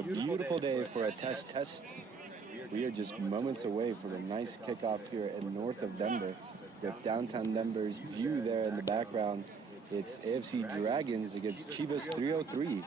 a beautiful day for a test. We are just moments away from a nice kickoff here in north of Denver with downtown Denver's view there in the background. It's AFC Dragons against Chivas 303.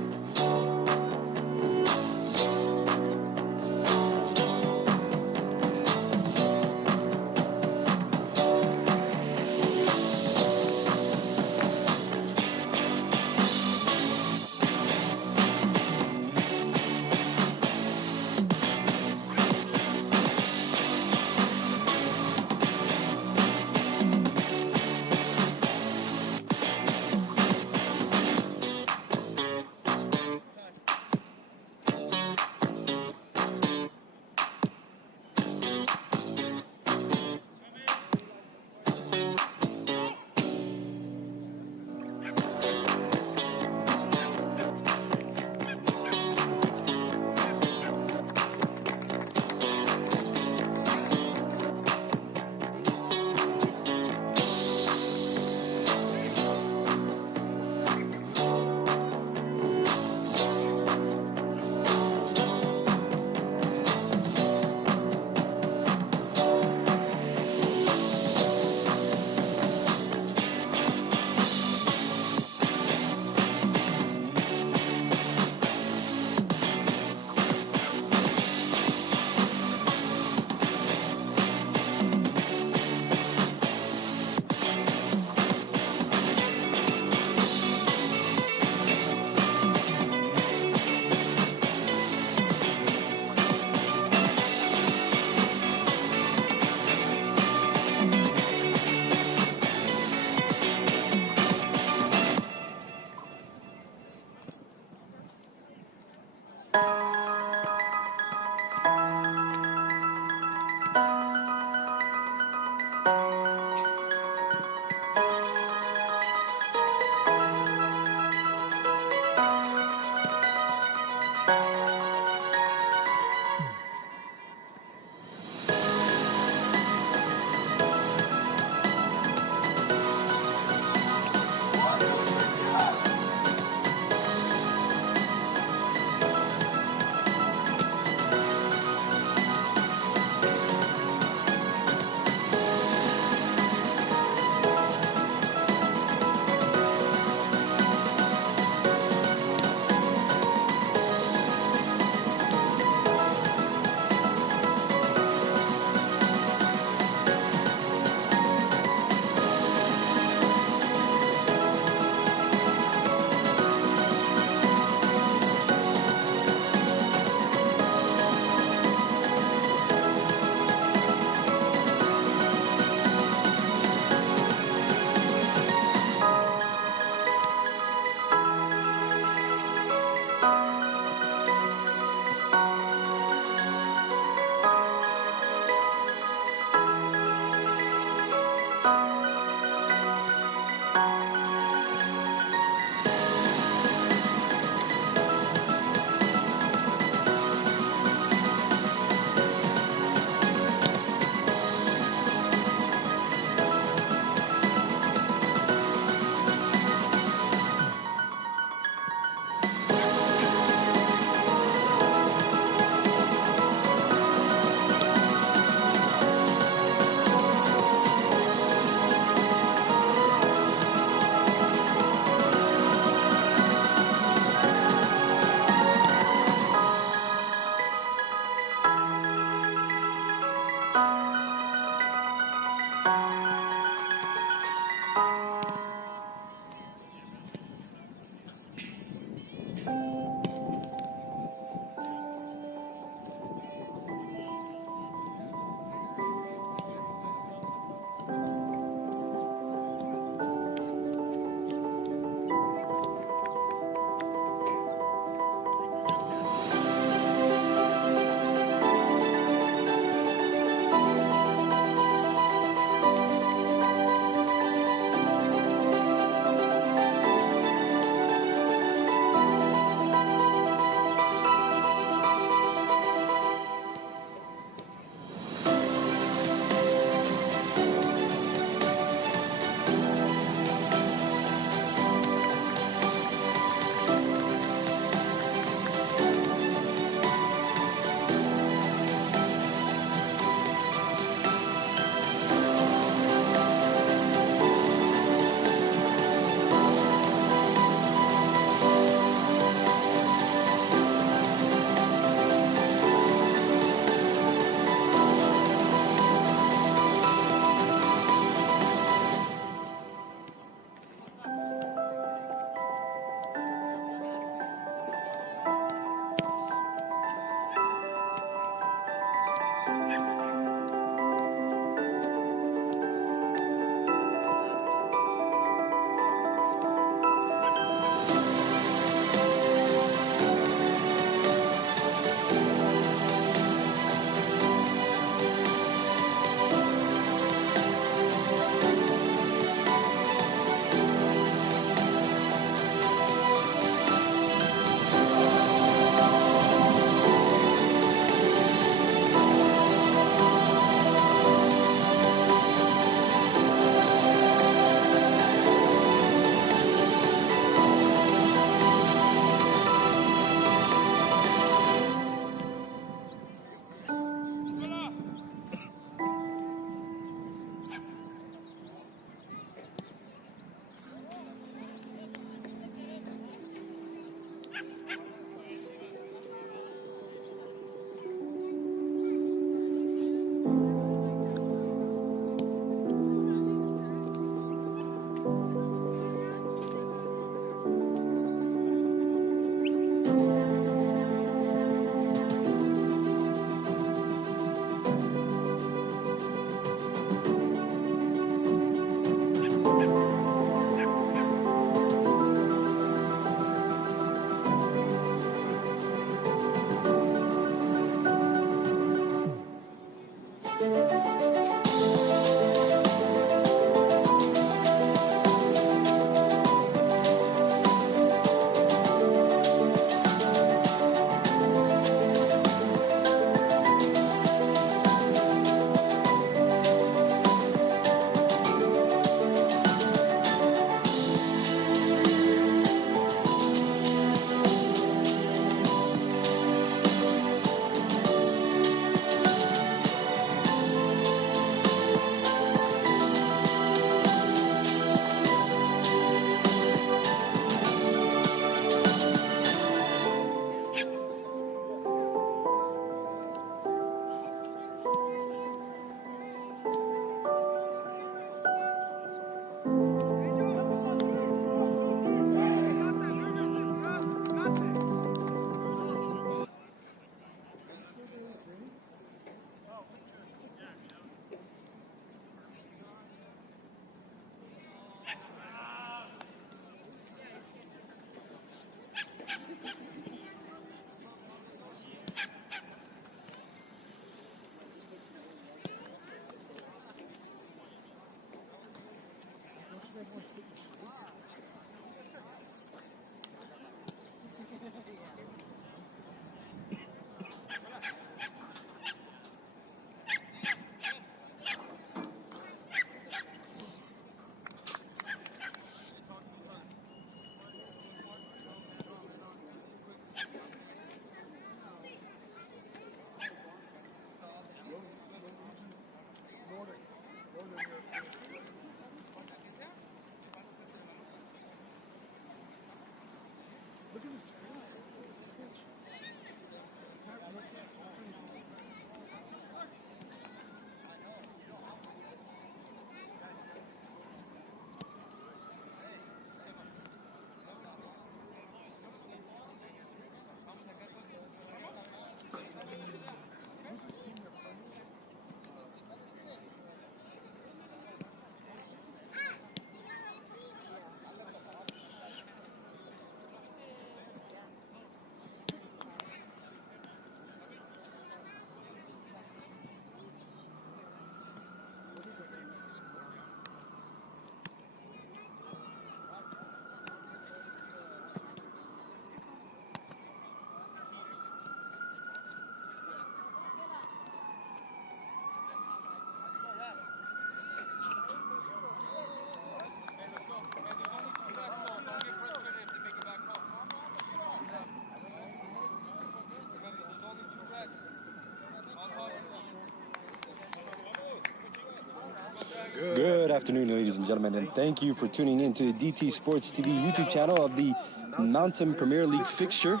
Good afternoon, ladies and gentlemen, and thank you for tuning in to the DT Sports TV YouTube channel of the Mountain Premier League fixture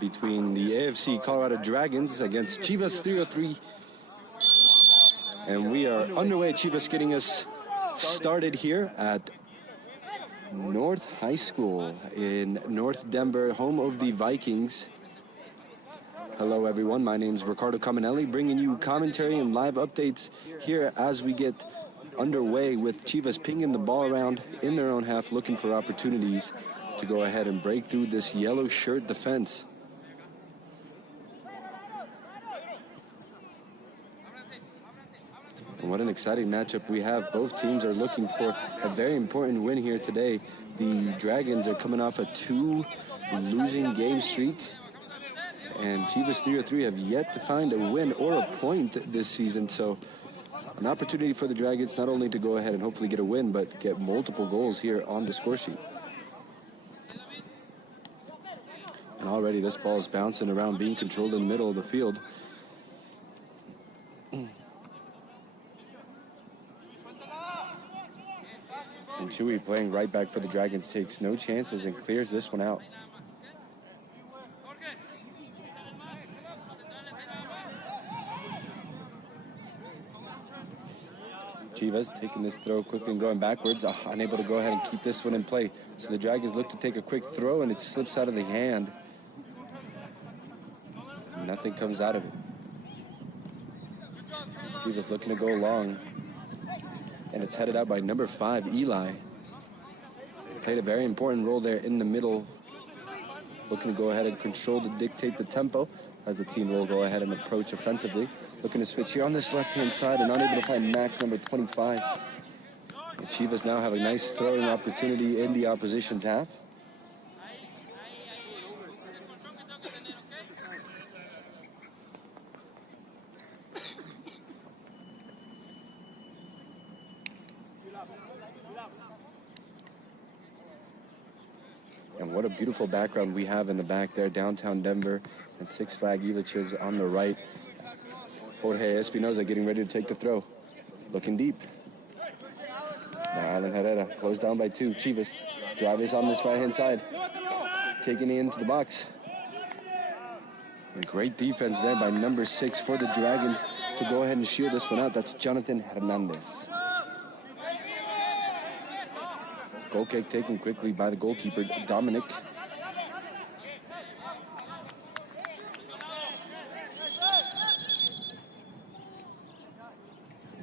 between the AFC Colorado Dragons against Chivas 303. And we are underway. Chivas getting us started here at North High School in North Denver, home of the Vikings. Hello, everyone. My name is Ricardo Caminelli, bringing you commentary and live updates here as we get underway with Chivas pinging the ball around in their own half, looking for opportunities to go ahead and break through this yellow shirt defense. And what an exciting matchup we have. Both teams are looking for a very important win here today. The Dragons are coming off a 2 losing game streak, and Chivas 303 have yet to find a win or a point this season. So an opportunity for the Dragons not only to go ahead and hopefully get a win, but get multiple goals here on the score sheet. And already this ball is bouncing around, being controlled in the middle of the field. And Chewy, playing right back for the Dragons, takes no chances and clears this one out. Chivas taking this throw quickly and going backwards, unable to go ahead and keep this one in play. So the Dragons look to take a quick throw, and it slips out of the hand. Nothing comes out of it. Chivas looking to go long, and it's headed out by number 5, Eli. Played a very important role there in the middle, looking to go ahead and control to dictate the tempo as the team will go ahead and approach offensively. Looking to switch here on this left-hand side and unable to find Max, number 25. And Chivas now have a nice throwing opportunity in the opposition's half. And what a beautiful background we have in the back there, downtown Denver, and Six Flag Elitches on the right. Jorge Espinoza getting ready to take the throw. Looking deep. Now Alan Herrera closed down by 2. Chivas drive this on this right-hand side. Taking it into the box. And great defense there by number 6 for the Dragons to go ahead and shield this one out. That's Jonathan Hernandez. Goal kick taken quickly by the goalkeeper, Dominic.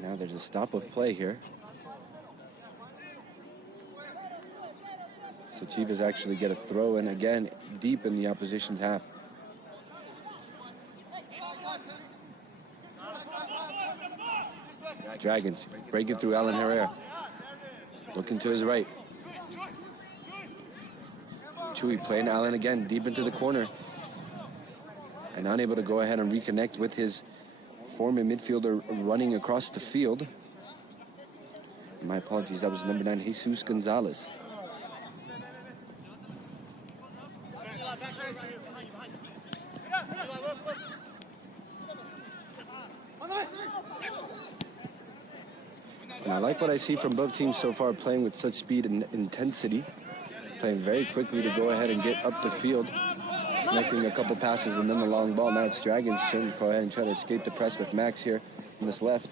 Now there's a stop of play here. So Chivas actually get a throw in again deep in the opposition's half. Dragons breaking through Alan Herrera. Looking to his right. Chewy playing Allen again, deep into the corner. And unable to go ahead and reconnect with his former midfielder running across the field. My apologies, that was number 9, Jesus Gonzalez. And I like what I see from both teams so far, playing with such speed and intensity. Playing very quickly to go ahead and get up the field. Connecting a couple passes and then the long ball. Now it's Dragons' turn to go ahead and try to escape the press with Max here on this left.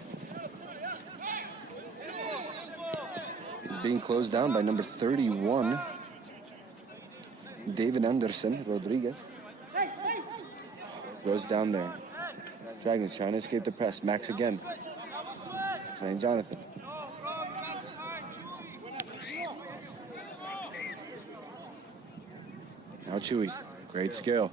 He's being closed down by number 31, David Anderson Rodriguez. Goes down there. Dragons trying to escape the press. Max again. Playing Jonathan. Now Chewy. Great skill.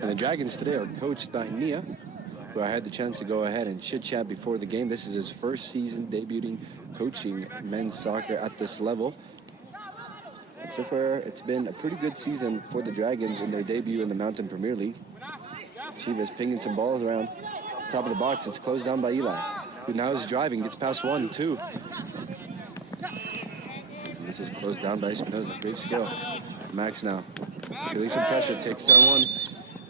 And the Dragons today are coached by Nia, who I had the chance to go ahead and chit-chat before the game. This is his first season debuting coaching men's soccer at this level. And so far, it's been a pretty good season for the Dragons in their debut in the Mountain Premier League. Chivas pinging some balls around top of the box. It's closed down by Eli, who now is driving, gets past 1, 2. And this is closed down by Espinoza. Great skill. Max now. Feeling some pressure, takes down 1.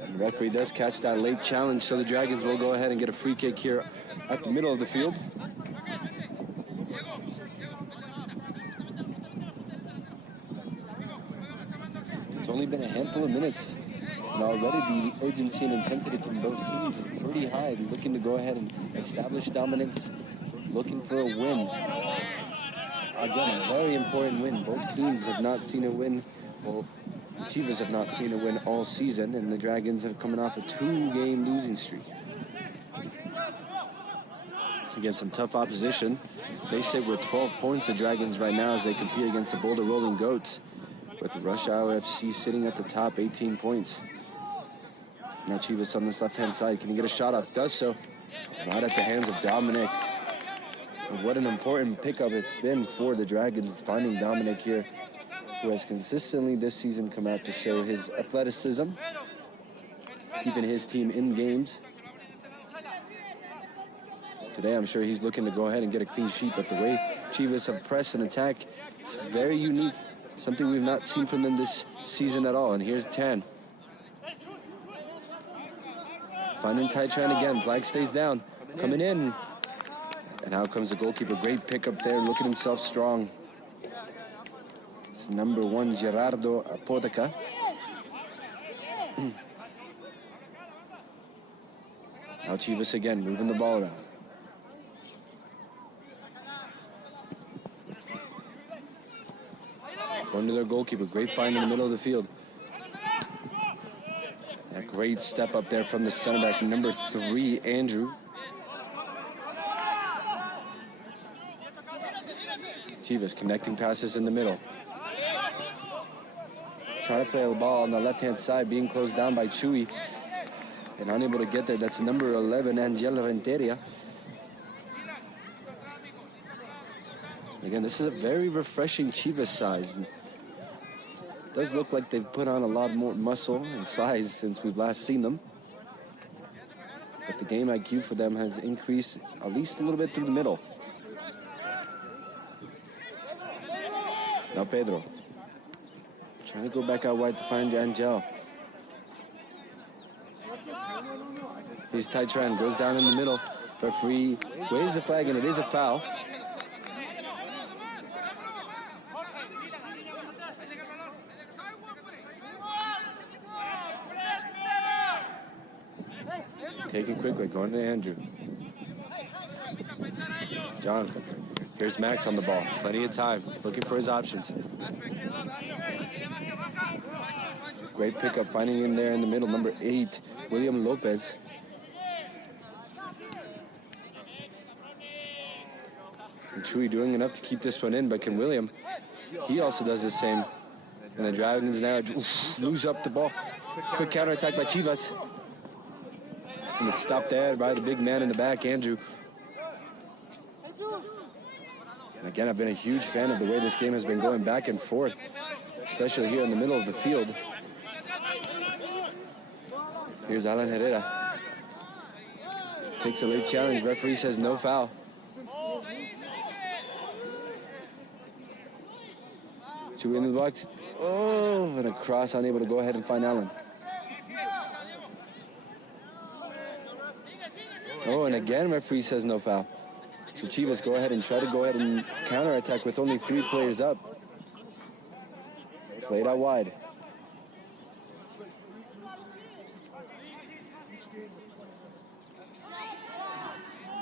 And the referee does catch that late challenge, so the Dragons will go ahead and get a free kick here at the middle of the field. It's only been a handful of minutes, and already the urgency and intensity from both teams is pretty high. They're looking to go ahead and establish dominance, looking for a win. Again, a very important win. Both teams have not seen a win. Well, the Chivas have not seen a win all season, and the Dragons are coming off a 2-game losing streak. Against some tough opposition. They sit with 12 points, the Dragons, right now, as they compete against the Boulder Rolling Goats, with the Rush Hour FC sitting at the top, 18 points. Now Chivas on this left-hand side. Can he get a shot off? Does so. Right at the hands of Dominic. And what an important pickup it's been for the Dragons, finding Dominic here, who has consistently this season come out to show his athleticism, keeping his team in games. Today, I'm sure he's looking to go ahead and get a clean sheet, but the way Chivas have pressed and attack, it's very unique. Something we've not seen from them this season at all. And here's Tan. Finding Taitran again. Flag stays down. Coming in. And out comes the goalkeeper. Great pick up there. Look at himself strong. It's number 1, Gerardo Apodaca. Now Chivas again, moving the ball around. Going to their goalkeeper. Great find in the middle of the field. A great step up there from the center back, number 3, Andrew. Chivas connecting passes in the middle. Trying to play the ball on the left-hand side, being closed down by Chewy. And unable to get there. That's number 11, Angel Renteria. Again, this is a very refreshing Chivas size. It does look like they've put on a lot more muscle and size since we've last seen them. But the game IQ for them has increased at least a little bit through the middle. Now Pedro. Trying to go back out wide to find Angel. He's Taitran, goes down in the middle. Referee waves the flag, and it is a foul. Taking quickly, going to Andrew. Jonathan. Here's Max on the ball. Plenty of time. Looking for his options. Great pickup, finding him there in the middle. Number 8, William Lopez. And Chewy doing enough to keep this one in, but can William? He also does the same. And the Dragons now lose up the ball. Quick counterattack by Chivas. And it's stopped there by the big man in the back, Andrew. And again, I've been a huge fan of the way this game has been going back and forth, especially here in the middle of the field. Here's Alan Herrera. Takes a late challenge. Referee says no foul. Chewy in the box. Oh, and a cross, unable to go ahead and find Allen. Oh, and again, referee says no foul. So Chivas go ahead and try to go ahead and counterattack with only 3 players up. Played out wide.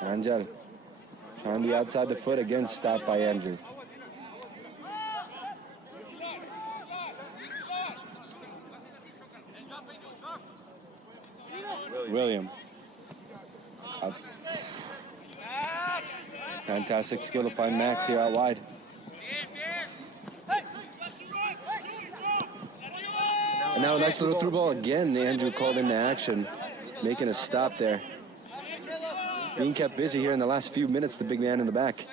Angel trying to be outside the foot, again stopped by Andrew. William. Fantastic skill to find Max here out wide. And now a nice little through ball again. Andrew called into action, making a stop there. Being kept busy here in the last few minutes, the big man in the back.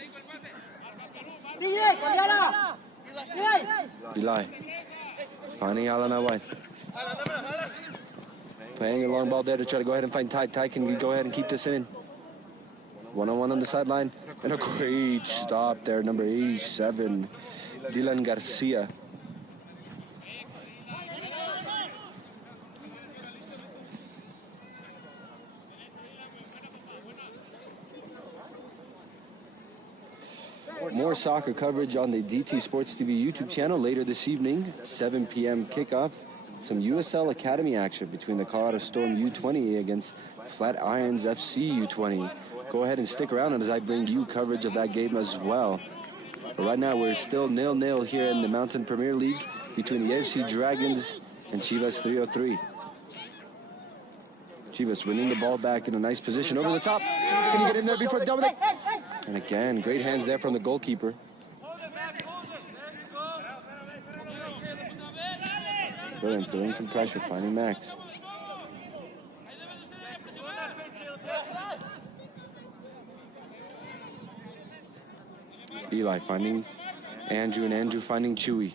Eli. Finding Alan out wide. Playing a long ball there to try to go ahead and find Ty. Ty can go ahead and keep this in. One-on-one on the sideline. And a great stop there, number 87, Dylan Garcia. More soccer coverage on the DT Sports TV YouTube channel later this evening, 7 p.m. kickoff. Some USL Academy action between the Colorado Storm U20 against Flatirons FC U20. Go ahead and stick around as I bring you coverage of that game as well. But right now, we're still 0-0 here in the Mountain Premier League between the AFC Dragons and Chivas 303. Chivas winning the ball back in a nice position over the top. Can he get in there before Dominic? And again, great hands there from the goalkeeper. Brilliant, feeling some pressure, finding Max. Eli finding Andrew, and Andrew finding Chewy.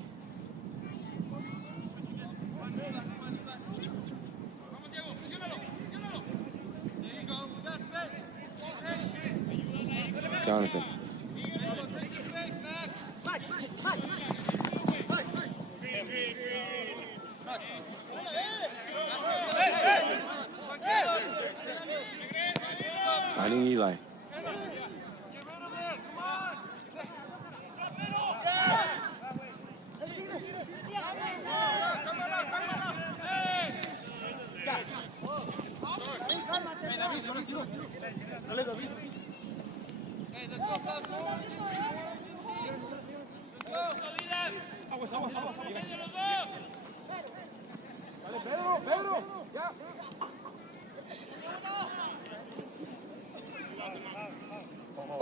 Jonathan. Finding Eli.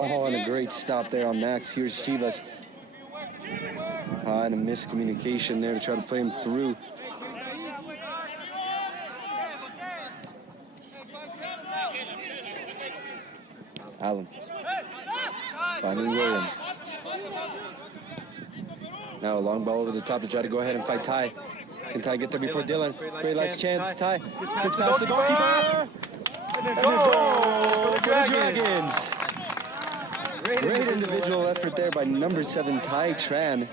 Oh, and a great stop there on Max. Here's Chivas. And a miscommunication there to try to play him through. Allen. Finding William. Now a long ball over the top to try to go ahead and fight Ty. Can Ty get there before Dylan? Great last chance. Ty gets past the goalkeeper. And a goal for the Dragons. Great individual effort there by number 7, Ty Tran.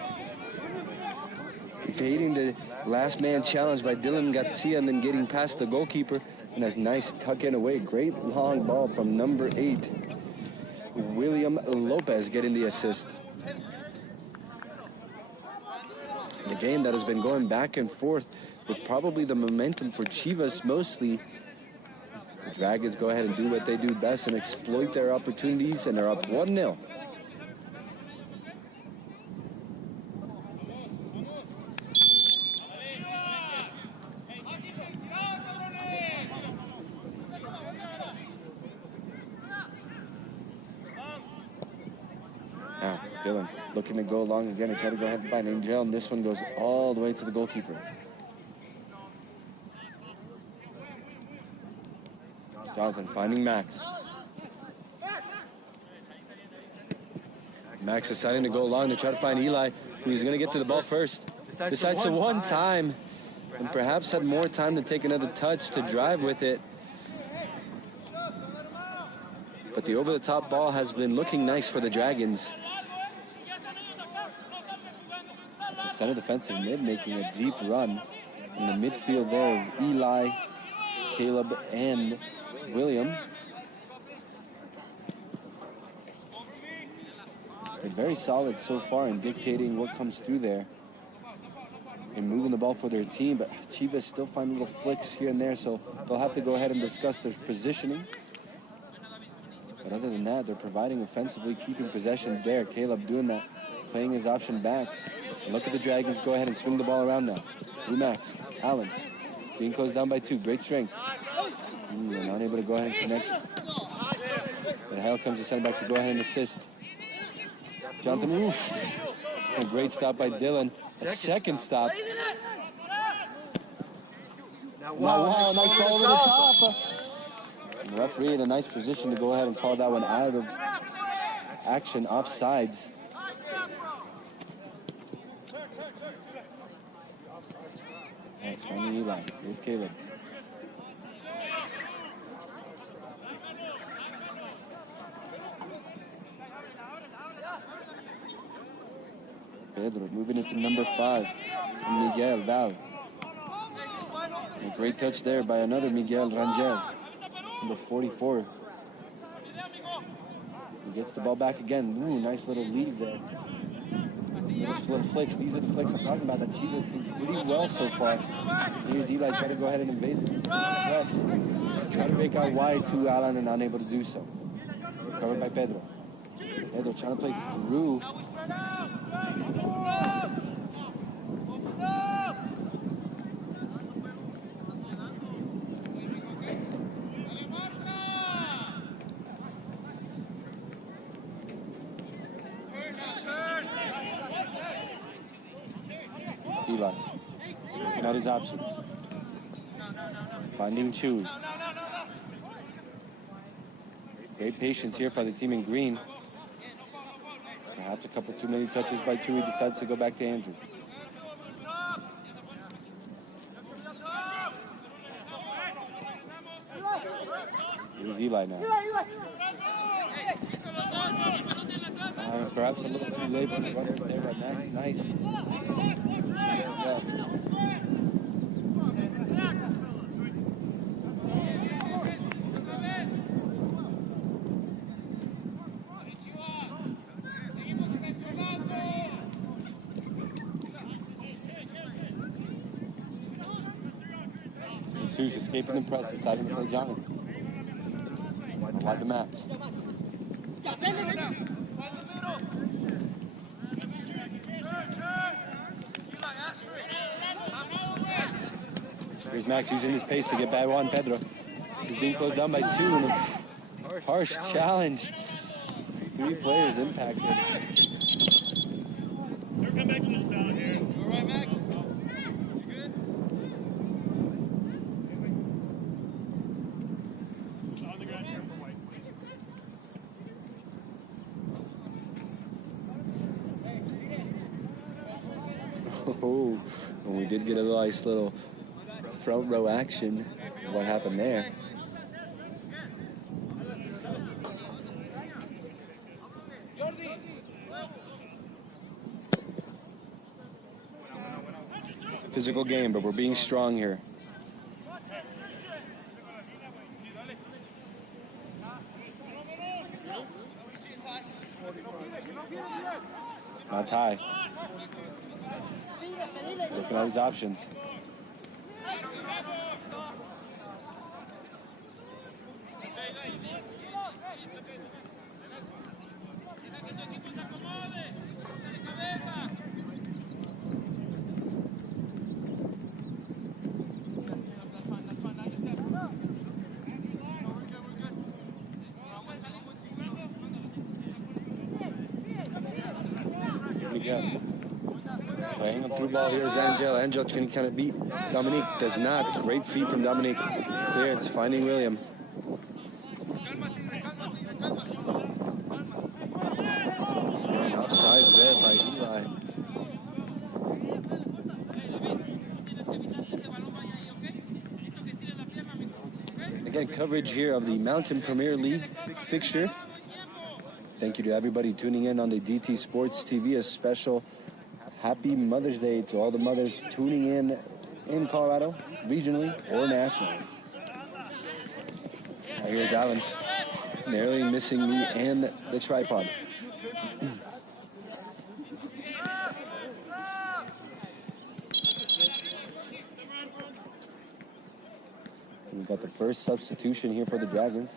Evading the last man challenge by Dylan Garcia and then getting past the goalkeeper. And a nice tuck in away. Great long ball from number 8. William Lopez getting the assist. The game that has been going back and forth with probably the momentum for Chivas mostly. The Dragons go ahead and do what they do best and exploit their opportunities, and they're up 1-0. Now, Dylan looking to go long again and try to go ahead and find Angel, and this one goes all the way to the goalkeeper. Jonathan finding Max. Max deciding to go long to try to find Eli, who's going to get to the ball first. Decides to one time, and perhaps had more time to take another touch to drive with it. But the over-the-top ball has been looking nice for the Dragons. It's a center defensive mid making a deep run. In the midfield there, Eli, Caleb, and William. It's been very solid so far in dictating what comes through there and moving the ball for their team, but Chivas still find little flicks here and there, so they'll have to go ahead and discuss their positioning. But other than that, they're providing offensively, keeping possession there. Caleb doing that, playing his option back. And look at the Dragons go ahead and swing the ball around now. Max, Allen, being closed down by 2, great strength. They're not able to go ahead and connect. But Hale comes to center back to go ahead and assist. Jonathan, oof. A great stop by Dylan. A second stop. Wow, nice ball over the top. And the referee in a nice position to go ahead and call that one out of action, offsides. Nice, finding Eli. Here's Caleb. Pedro moving it to number 5. Miguel Val. A great touch there by another Miguel Rangel. Number 44. He gets the ball back again. Ooh, nice little lead there. Little flicks. These are the flicks I'm talking about that Chivas did really well so far. Here's Eli trying to go ahead and invade the press. Try to break out wide to Alan and unable to do so. Covered by Pedro. Pedro trying to play through. Eli, looking at his options. Finding Chewy. Great patience here for the team in green. Perhaps a couple too many touches by Chewy, decides to go back to Andrew. Here's Eli now. Perhaps a little too late, but the runner's there by Max. Nice. Yeah. Jesus escaping the press, deciding to play Johnny. Wide to Max. Here's Max using his pace to get by Juan Pedro. He's being closed down by 2 and a harsh challenge. 3 players impacted. Come back to this down here. All right, Max? You good? On the ground here for white. Oh, and we did get a nice little front row action. What happened there? Physical game, but we're being strong here. Tie. Looking at his options. Yeah. Playing a through ball here is Angel. Angel can kind of beat Dominique. Does not. Great feed from Dominique. Clearance, finding William. And offside there by Eli. Again, coverage here of the Mountain Premier League fixture. Thank you to everybody tuning in on the DT Sports TV. A special happy Mother's Day to all the mothers tuning in Colorado, regionally or nationally. Now here's Alan, narrowly missing me and the tripod. We've got the first substitution here for the Dragons.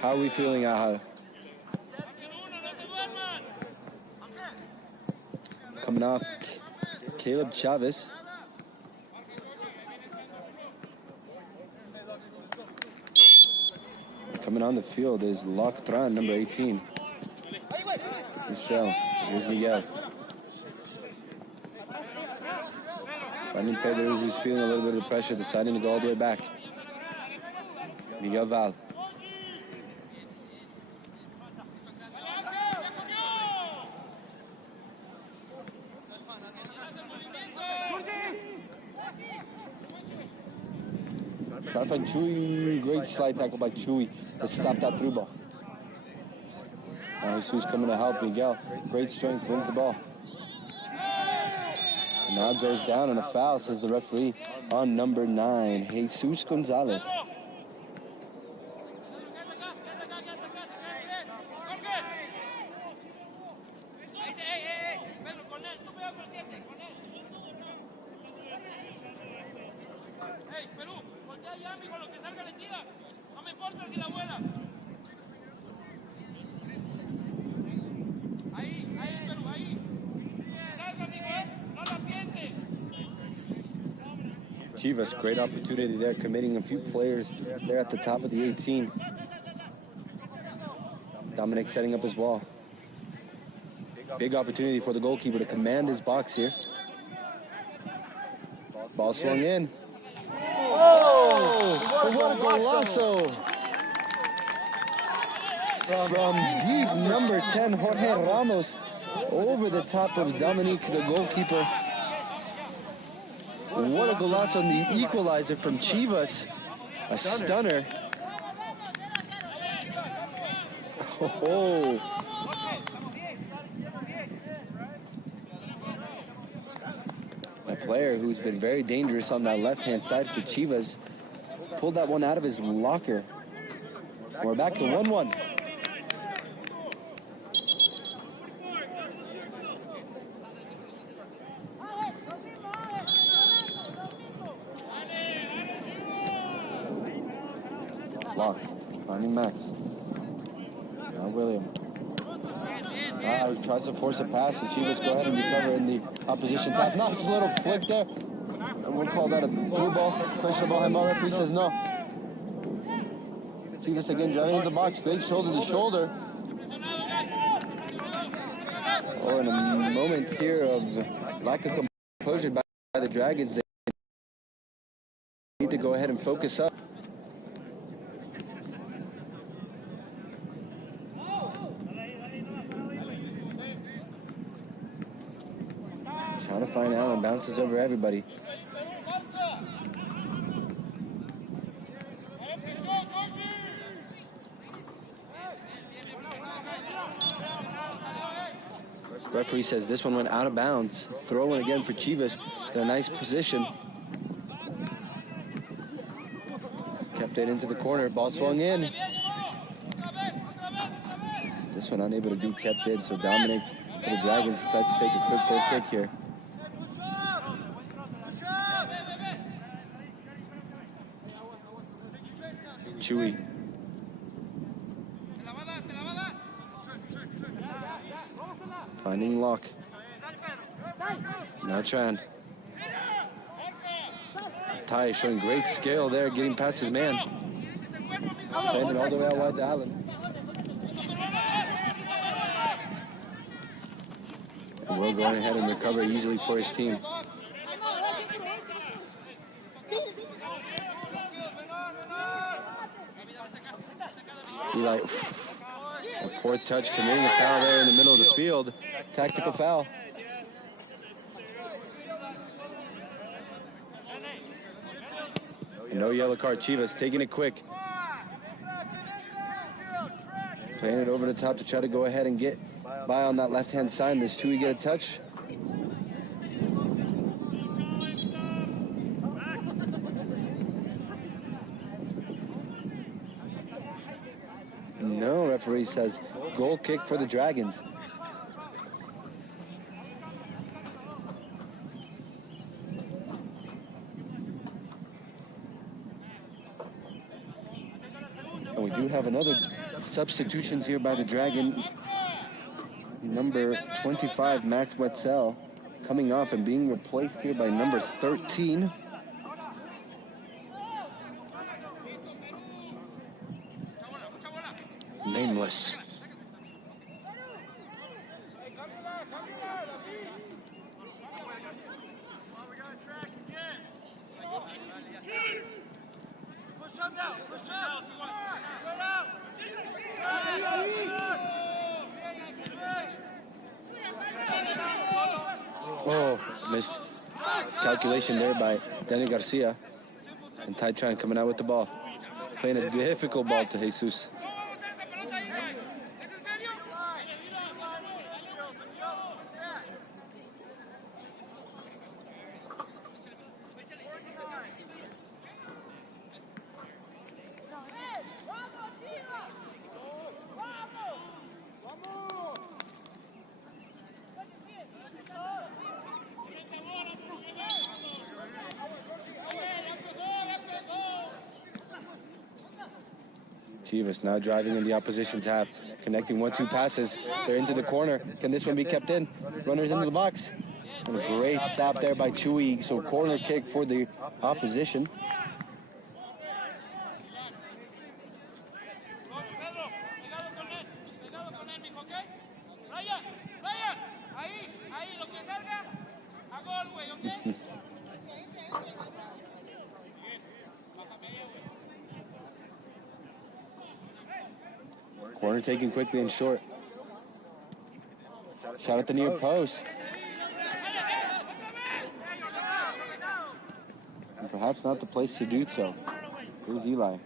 How are we feeling, Aha? Coming off Caleb Chavez. Coming on the field is Loctran, number 18. Michelle, here's Miguel. Finding Pedro, who's feeling a little bit of the pressure, deciding to go all the way back. Miguel Val. Shot by Chewy, great slide tackle by Chewy to stop that through ball. Now Jesus coming to help Miguel. Great strength, wins the ball. And now it goes down on a foul, says the referee, on number 9, Jesus Gonzalez. Chivas, great opportunity there, committing a few players there at the top of the 18. Dominic setting up his wall. Big opportunity for the goalkeeper to command his box here. Ball swung in. Oh! What a golazo! From deep, number 10, Jorge Ramos, over the top of Dominique, the goalkeeper. What a golazo on the equalizer from Chivas. A stunner. Oh. A player who's been very dangerous on that left-hand side for Chivas pulled that one out of his locker. We're back to 1-1. Lock, finding Max. Now William. He tries to force a pass, and Chivas go ahead and recover in the opposition's half. Nice little flick there. And we'll call that a through ball. Questionable handball. Referee says no. Chivas again driving into the box. Great shoulder to shoulder. Oh, in a moment here of lack of composure by the Dragons, they need to go ahead and focus up. Trying to find Allen, bounces over everybody. Referee says this one went out of bounds. Throw in again for Chivas in a nice position. Kept it into the corner, ball swung in. This one unable to be kept in, so Dominic for the Dragons decides to take a quick goal kick here. Chewy. Finding Locke. Now Tran. Ty showing great skill there, getting past his man. Playing it all the way out wide to Allen. And Will going ahead and recover easily for his team. Eli, a fourth touch, committing a foul there in the middle of the field. Tactical foul. No yellow card. Chivas taking it quick. Playing it over the top to try to go ahead and get by on that left-hand side. Does Tui get a touch? No, referee says goal kick for the Dragons. And we do have another substitutions here by the Dragon. Number 25, Max Wetzel, coming off and being replaced here by number 13. Nameless. Oh, missed calculation there by Danny Garcia. And Ty Tran coming out with the ball. Playing a difficult ball to Jesus. Chivas now driving in the opposition's half, connecting 1-2 passes. They're into the corner. Can this one be kept in? Runners into the box. And a great stop there by Chewy. So corner kick for the opposition. Corner taken quickly and short. Shot at the near post. And perhaps not the place to do so. Here's Eli.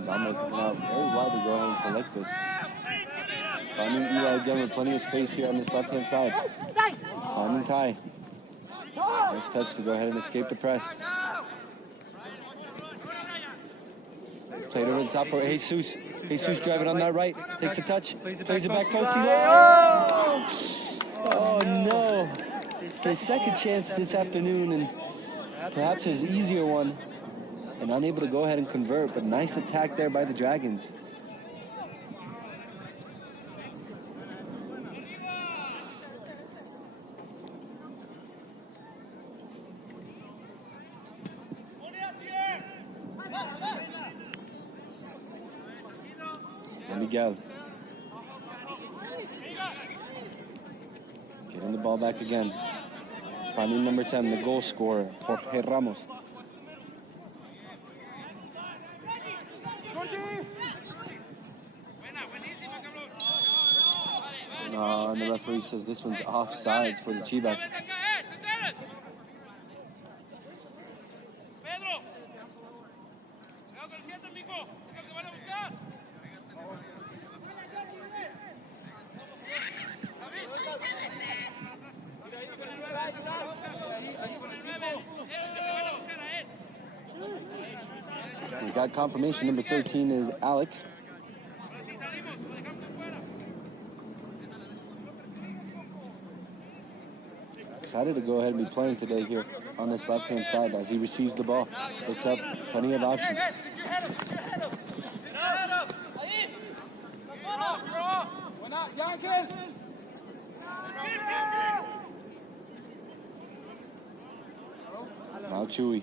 Vamos now very wide to go ahead and collect this. Finding Eli again with plenty of space here on this left-hand side. Finding Ty. Nice touch to go ahead and escape the press. Played over the top for Jesus. Jesus driving on that right. Takes a touch. Plays it back post. Oh no. His second chance this afternoon and perhaps his easier one. And unable to go ahead and convert, but nice attack there by the Dragons. Miguel. Getting the ball back again. Finding number 10, the goal scorer, Jorge Ramos. And the referee says this one's offsides for the Chivas. We got confirmation. Number 13 is Alec. Excited to go ahead and be playing today here on this left-hand side as he receives the ball. Looks up, plenty of options. Now Chewy.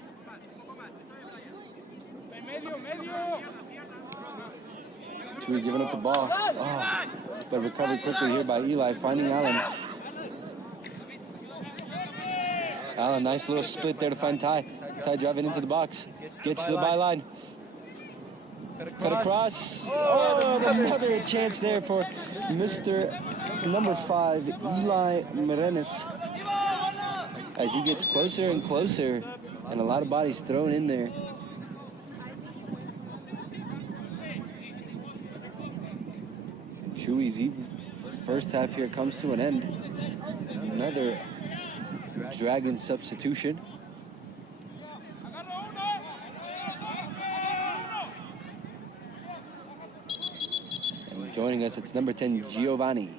Chewy giving up the ball. Oh, but recovered quickly here by Eli, finding Allen. Allen, nice little split there to find Ty. Ty driving into the box. Gets to the byline. Cut across. Oh, another chance there for Mr. number 5, Eli Merenes. As he gets closer and closer, and a lot of bodies thrown in there. Chewy's first half here comes to an end. Another Dragon substitution. And joining us, it's number 10, Giovanni.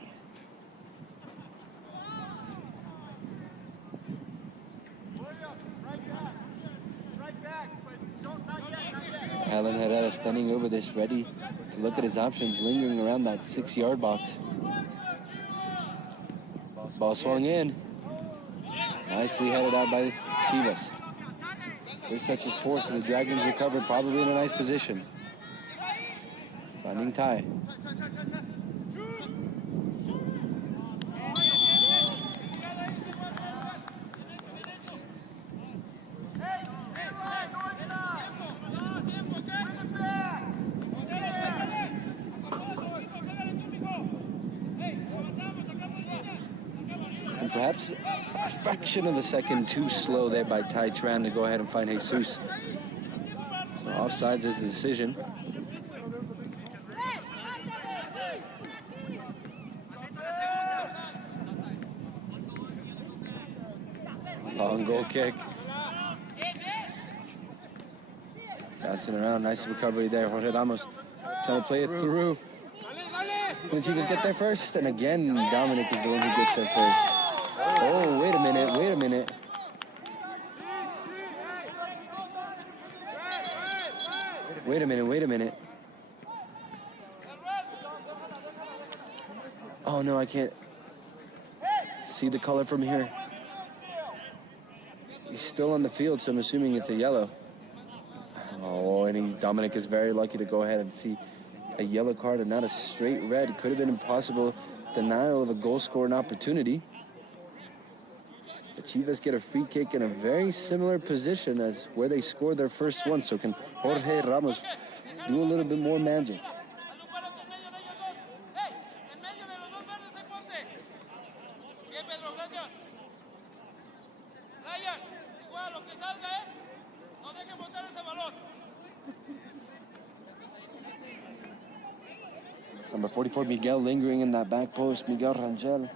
Alan Herrera standing over this, ready to look at his options, lingering around that 6-yard box. Ball swung in. Nicely headed out by Chivas. This touch is poor, so the Dragons recovered, probably in a nice position. Finding Ty. And perhaps a fraction of a second too slow there by Ty Tran to go ahead and find Jesus. So offsides is the decision. Long goal kick. Bouncing around, nice recovery there. Jorge Ramos trying to play it through. Can the Chivas get there first? And again, Dominic is the one who gets there first. Oh, wait a minute, wait a minute. Wait a minute, wait a minute. Oh no, I can't see the color from here. He's still on the field, so I'm assuming it's a yellow. Oh, and Dominic is very lucky to go ahead and see a yellow card and not a straight red. Could have been impossible denial of a goal scoring opportunity. The Chivas get a free kick in a very similar position as where they scored their first one. So can Jorge Ramos do a little bit more magic? Number 44, Miguel, lingering in that back post. Miguel Rangel.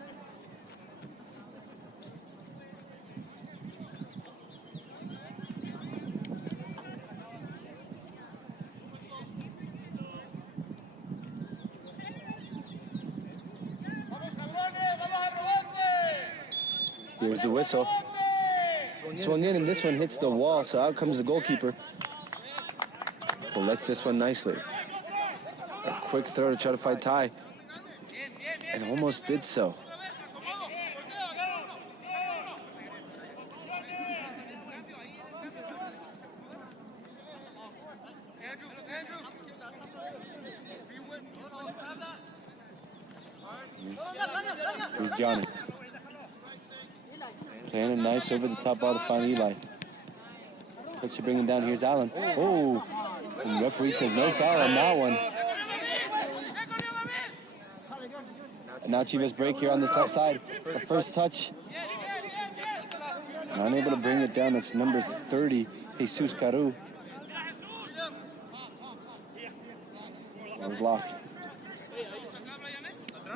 Here's the whistle. Swung in, and this one hits the wall, so out comes the goalkeeper. Collects this one nicely. A quick throw to try to fight Ty, and almost did so. Here's Johnny. Playing it nice over the top ball to find Eli. Touch to bring him down. Here's Allen. Oh, and the referee says no foul on that one. And now Chivas break here on this left side. The first touch. Unable to bring it down. That's number 30, Jesus Caru. That was blocked.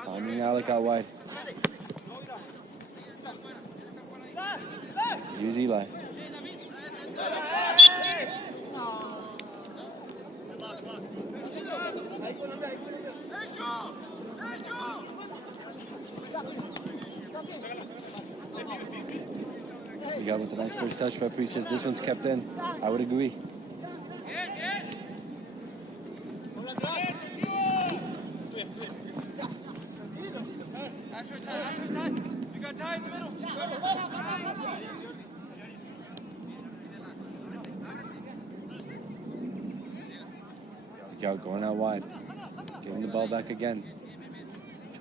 Finding Alec out wide. Here's Eli. We got with a nice first touch. Referee says this one's kept in. I would agree. Out, going out wide. Giving the ball back again.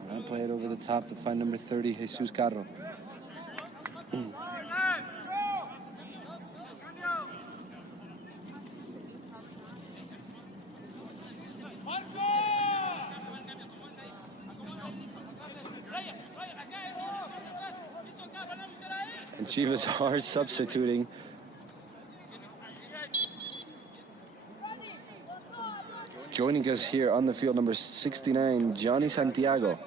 Trying to play it over the top to find number 30, Jesus Carro. And Chivas are substituting. Joining us here on the field, number 69, Johnny Santiago.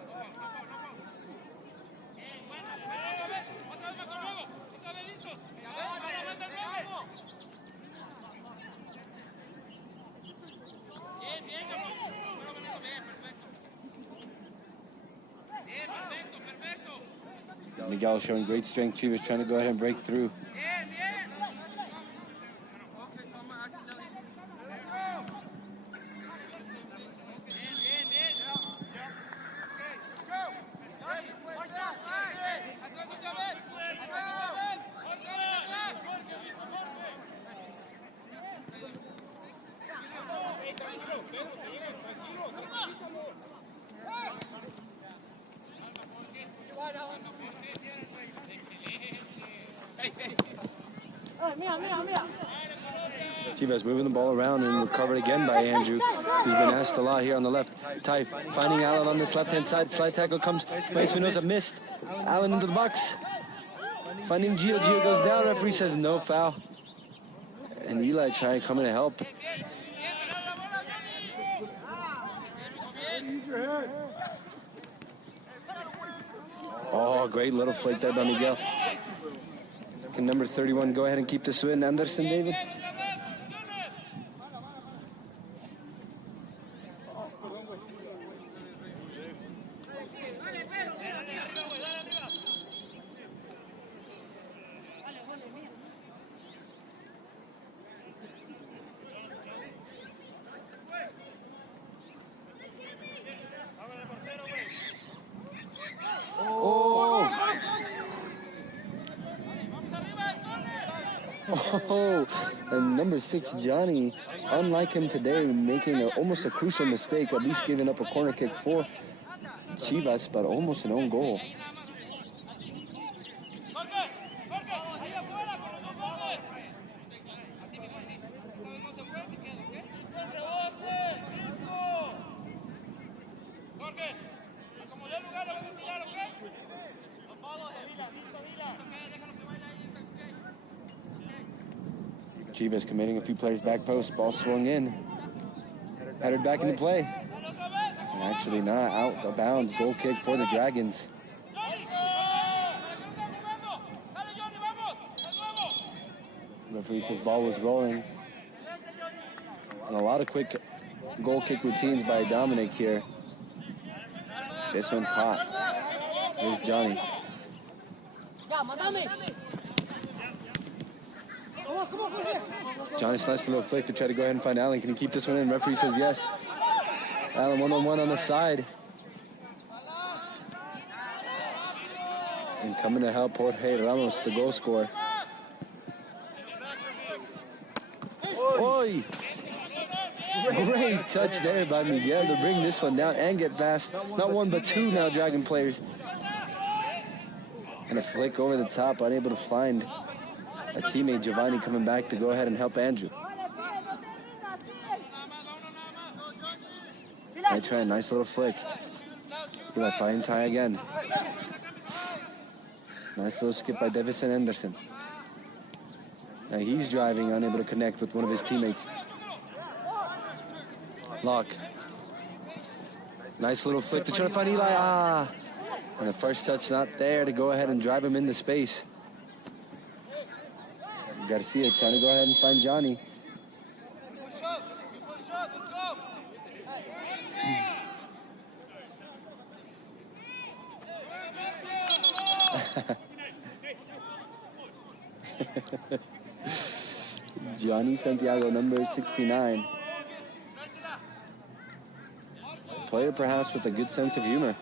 Miguel showing great strength. Chivas trying to go ahead and break through. Chivas moving the ball around and recovered again by Andrew, who's been asked a lot here on the left. Ty finding Allen on this left-hand side. Slide tackle comes. Espinosa missed. Allen into the box. Finding Gio. Gio goes down. Referee says no foul. And Eli trying to come in to help. Oh, great little flick there by Miguel. Can number 31 go ahead and keep this win? Anderson, David? Oh, and number 6, Johnny, unlike him today, making almost a crucial mistake, at least giving up a corner kick for Chivas, but almost an own goal. Chivas committing a few players back post. Ball swung in. Headed back into play. And actually not out of bounds. Goal kick for the Dragons. Referee says ball was rolling. And a lot of quick goal kick routines by Dominic here. This one caught. Here's Johnny. Johnny sliced a little flick to try to go ahead and find Allen. Can he keep this one in? Referee says yes. Allen one-on-one on the side. And coming to help Jorge Ramos, the goal scorer. Oy! Great touch there by Miguel to bring this one down and get fast. Not one, but two now Dragon players. And a flick over the top, unable to find a teammate, Giovanni, coming back to go ahead and help Andrew. I try a nice little flick. Will I find Ty again? Nice little skip by Davison Anderson. Now he's driving, unable to connect with one of his teammates. Lock. Nice little flick to try to find Eli. And the first touch not there to go ahead and drive him into space. Garcia trying to go ahead and find Johnny. Johnny Santiago, number 69. A player perhaps with a good sense of humor.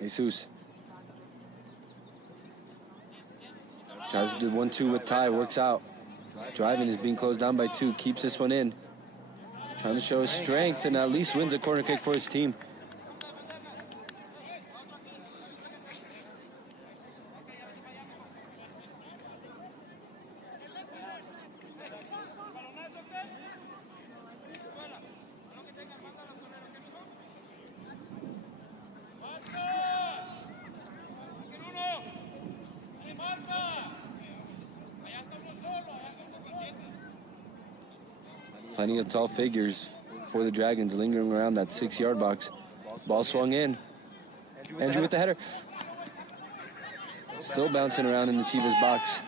Jesus. Tries to do 1-2 with Ty, works out. Driving is being closed down by 2, keeps this one in. Trying to show his strength and at least wins a corner kick for his team. Plenty of tall figures for the Dragons lingering around that 6-yard box. Ball swung in. Andrew with the header. Still bouncing around in the Chivas box.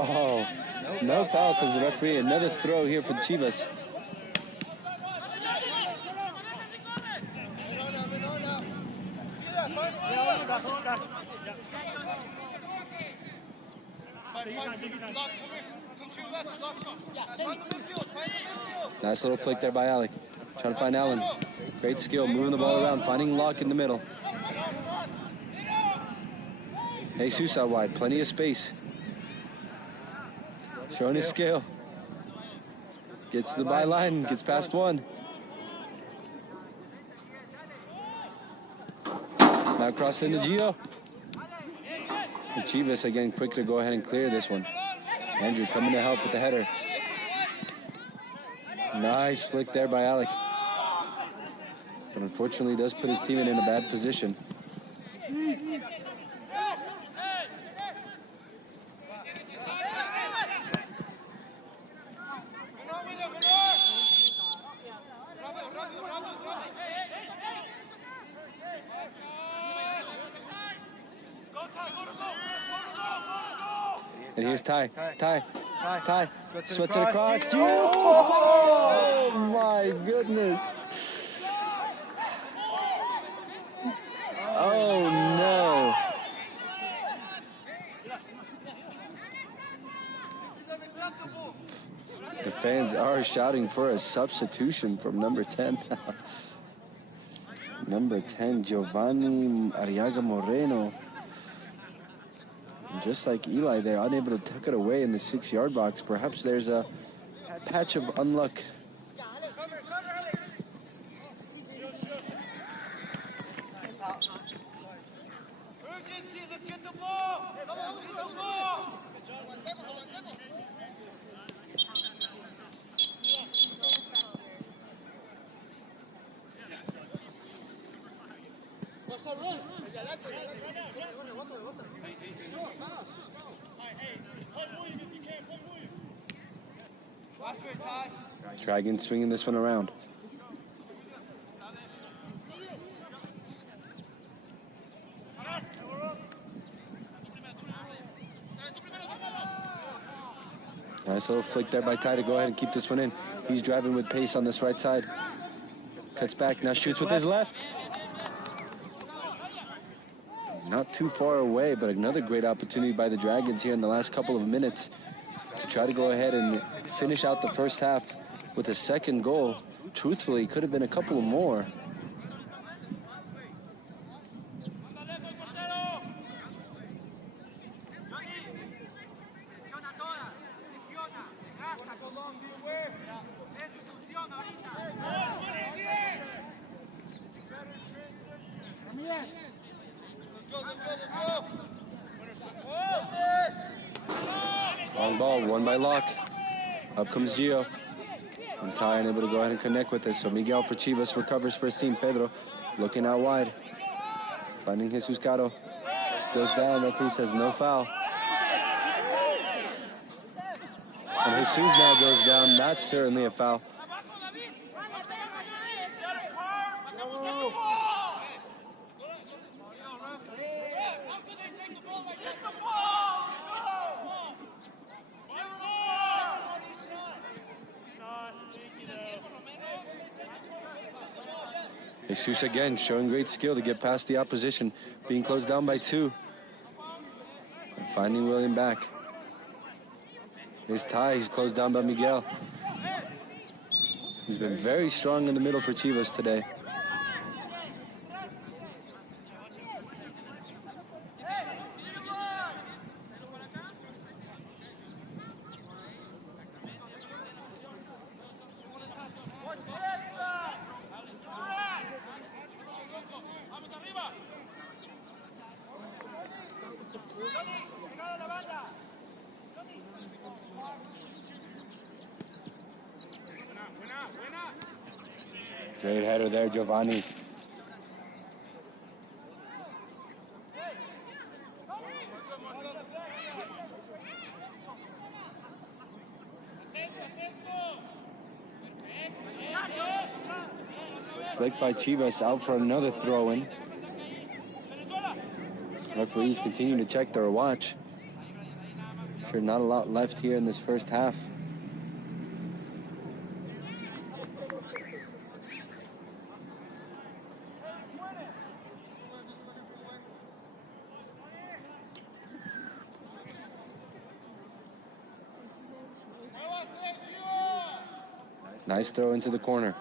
Oh, no foul, says the referee. Another throw here for the Chivas. Nice little flick there by Alec. Trying to find Allen. Great skill, moving the ball around, finding Locke in the middle. Jesus out wide, plenty of space. Showing his skill. Gets to the byline, gets past one. Now cross into Gio. And Chivas again quick to go ahead and clear this one. Andrew coming to help with the header. Nice flick there by Alec. But unfortunately does put his teammate in a bad position. And here's Ty. Sweats it across. Oh my goodness. Oh no. The fans are shouting for a substitution from number 10. Number 10, Giovanni Arriaga Moreno. And just like Eli, they're unable to tuck it away in the 6-yard box. Perhaps there's a patch of unluck. Dragon swinging this one around. Nice little flick there by Ty to go ahead and keep this one in. He's driving with pace on this right side. Cuts back, now shoots with his left. Not too far away, but another great opportunity by the Dragons here in the last couple of minutes to try to go ahead and finish out the first half with a second goal. Truthfully, could have been a couple more. Long ball, won by Locke. Up comes Gio. And Ty unable to go ahead and connect with it. So Miguel for Chivas recovers for his team. Pedro looking out wide. Finding Jesus Caro. Goes down. Referee says no foul. And Jesus now goes down. That's certainly a foul. Jesus again showing great skill to get past the opposition, being closed down by 2. finding William back. Here's Ty. He's closed down by Miguel. He's been very strong in the middle for Chivas today. Great header there, Giovanni. Flick by Chivas, out for another throw-in. Referees continue to check their watch. Sure, not a lot left here in this first half. Nice throw into the corner.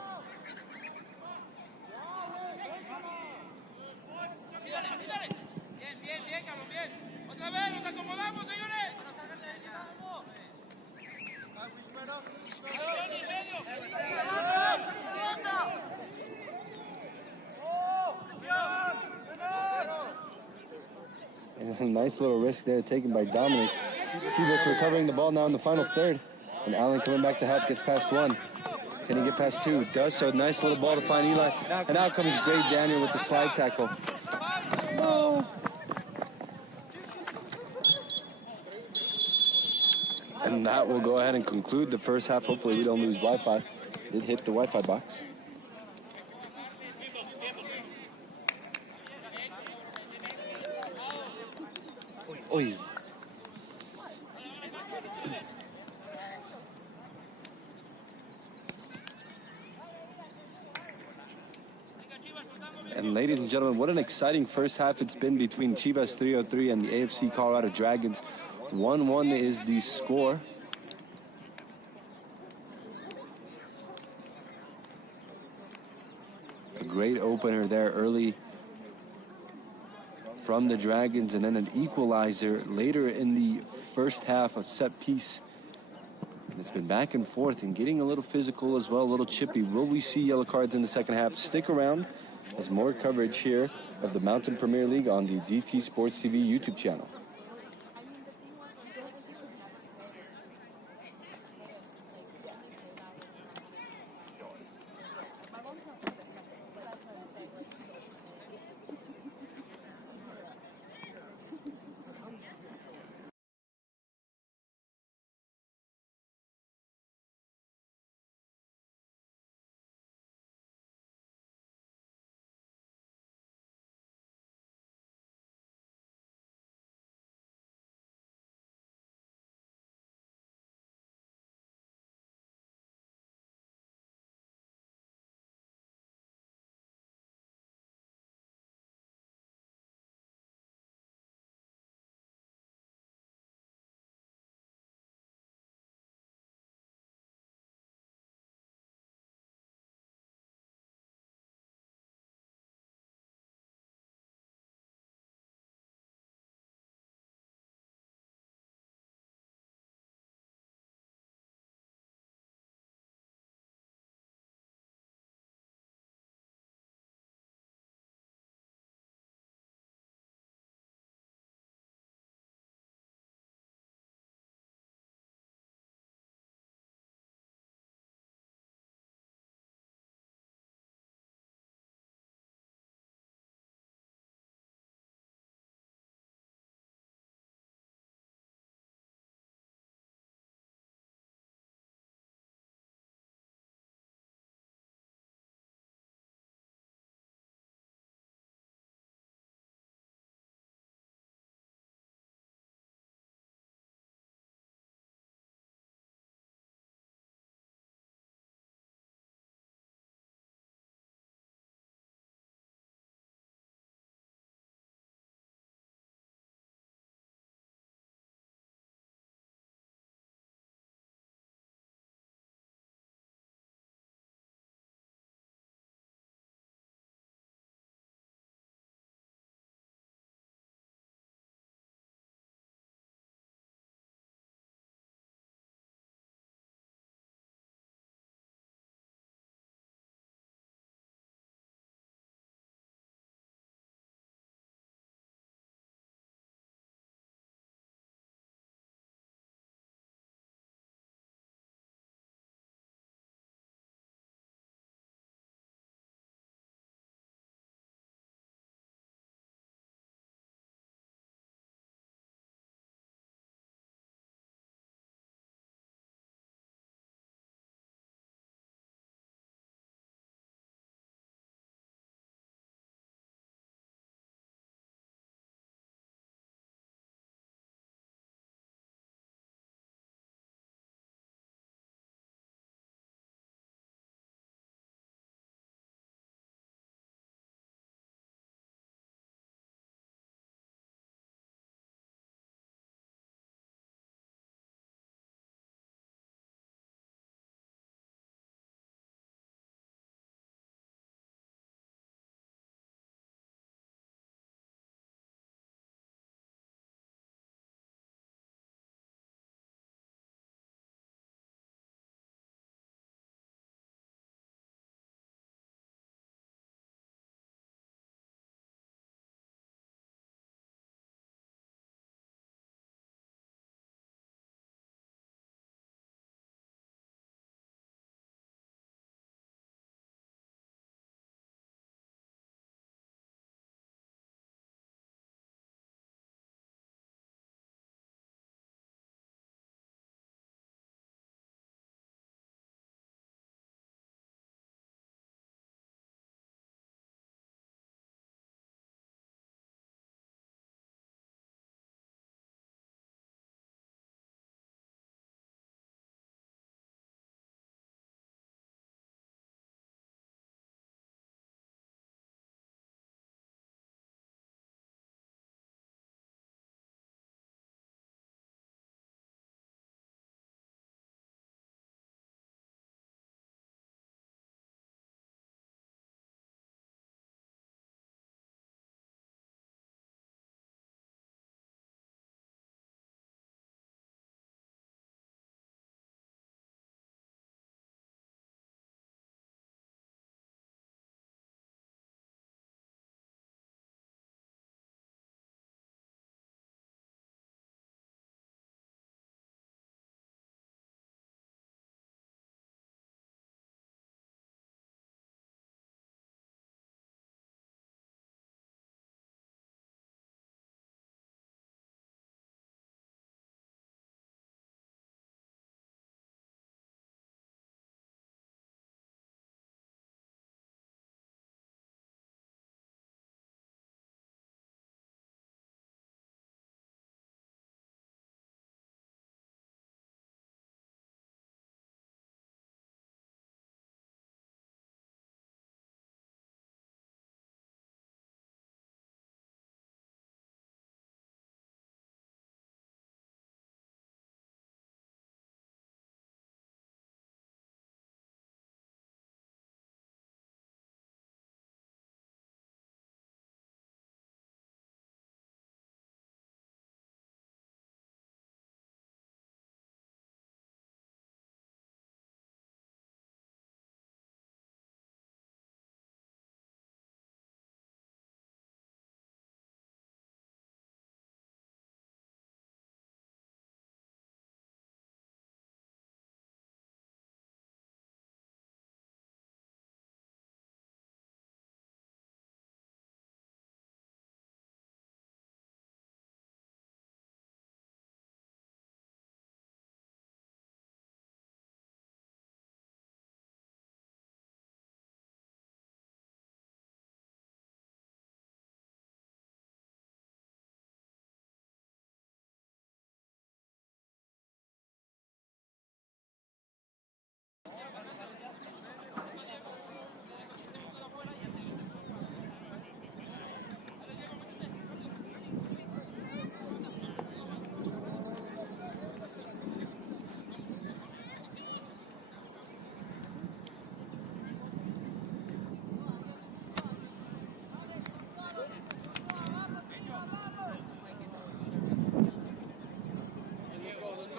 And a nice little risk there taken by Dominic. Chivas recovering the ball now in the final third. And Allen coming back to help, gets past one. Can he get past two? Does so. Nice little ball to find Eli. And out comes Gray Daniel with the slide tackle. Oh. And that will go ahead and conclude the first half. Hopefully we don't lose Wi-Fi. Did hit the Wi-Fi box. Oy. And ladies and gentlemen, what an exciting first half it's been between Chivas 303 and the AFC Colorado Dragons. 1-1 is the score. A great opener there early from the Dragons, and then an equalizer later in the first half, a set piece. And it's been back and forth and getting a little physical as well, a little chippy. Will we see yellow cards in the second half? Stick around. There's more coverage here of the Mountain Premier League on the DT Sports TV YouTube channel.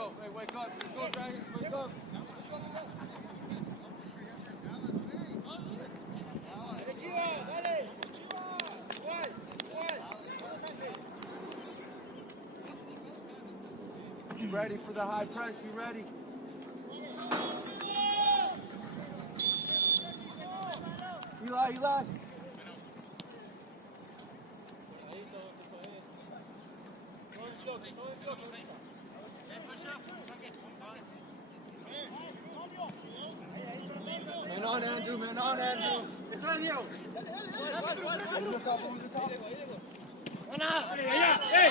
go. Hey, wake up. Let's go, Dragons. Wake up. Be ready for the high press. Be ready. Eli. Man on, Andrew. Man on, Andrew. It's right here. Hey!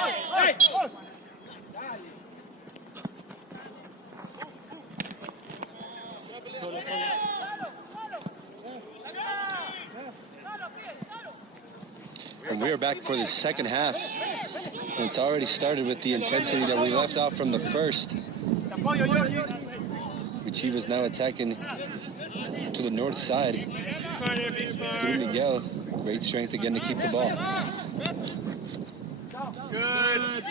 And we are back for the second half. And it's already started with the intensity that we left off from the first. Chivas now attacking to the north side. Through Miguel. Great strength again to keep the ball. Good.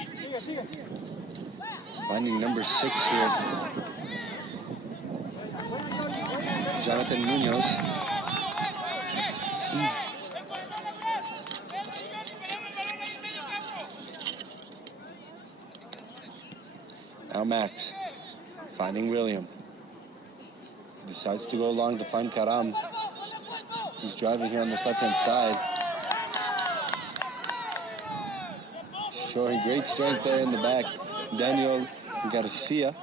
Finding number 6 here. Jonathan Munoz. Now Max. Finding William. Decides to go along to find Karam. He's driving here on this left-hand side. Showing great strength there in the back. Dylan Garcia.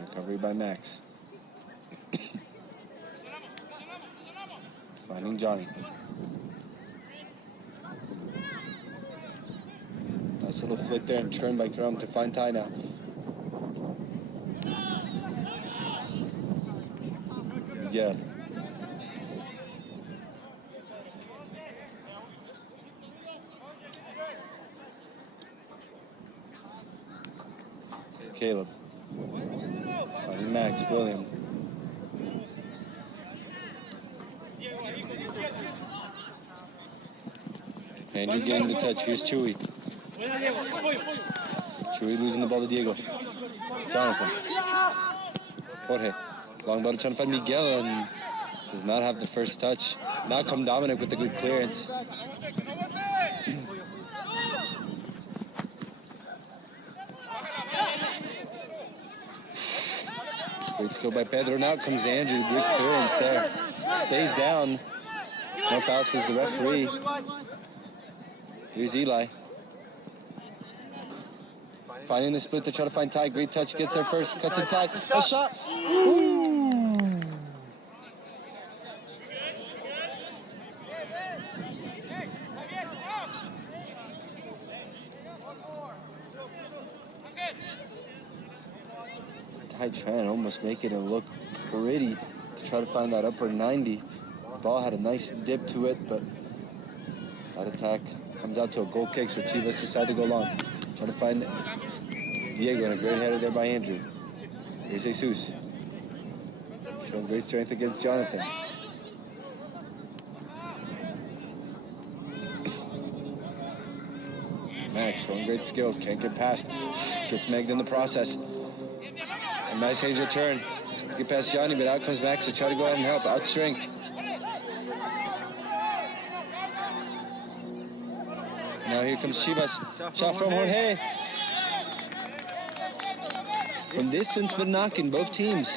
Recovery by Max. Finding Johnny. Nice little flick there and turn by Karam to find Ty now. Yeah. Caleb. Finding Max. William. Andrew getting the touch. Here's Chewy. Chewy losing the ball to Diego. Jonathan. Jorge. Long ball trying to find Miguel and does not have the first touch. Now come Dominic with the good clearance. Great skill by Pedro. Now comes Andrew. Good clearance there. Stays down. No foul, says the referee. Here's Eli. Finding the split to try to find Ty. Great touch. Gets there first. Cuts inside. A shot. Ooh. Ty trying to almost make it and look pretty to try to find that upper 90. The ball had a nice dip to it, but that attack comes out to a goal kick, so Chivas decide to go long. Trying to find Diego and a great header there by Andrew. Here's Jesus. Showing great strength against Jonathan. Max showing great skill. Can't get past. Gets megged in the process. A nice Hayes return. Get past Johnny, but out comes Max to try to go ahead and help. Out strength. Now here comes Chivas. Shot from Jorge. From distance, but knocking both teams.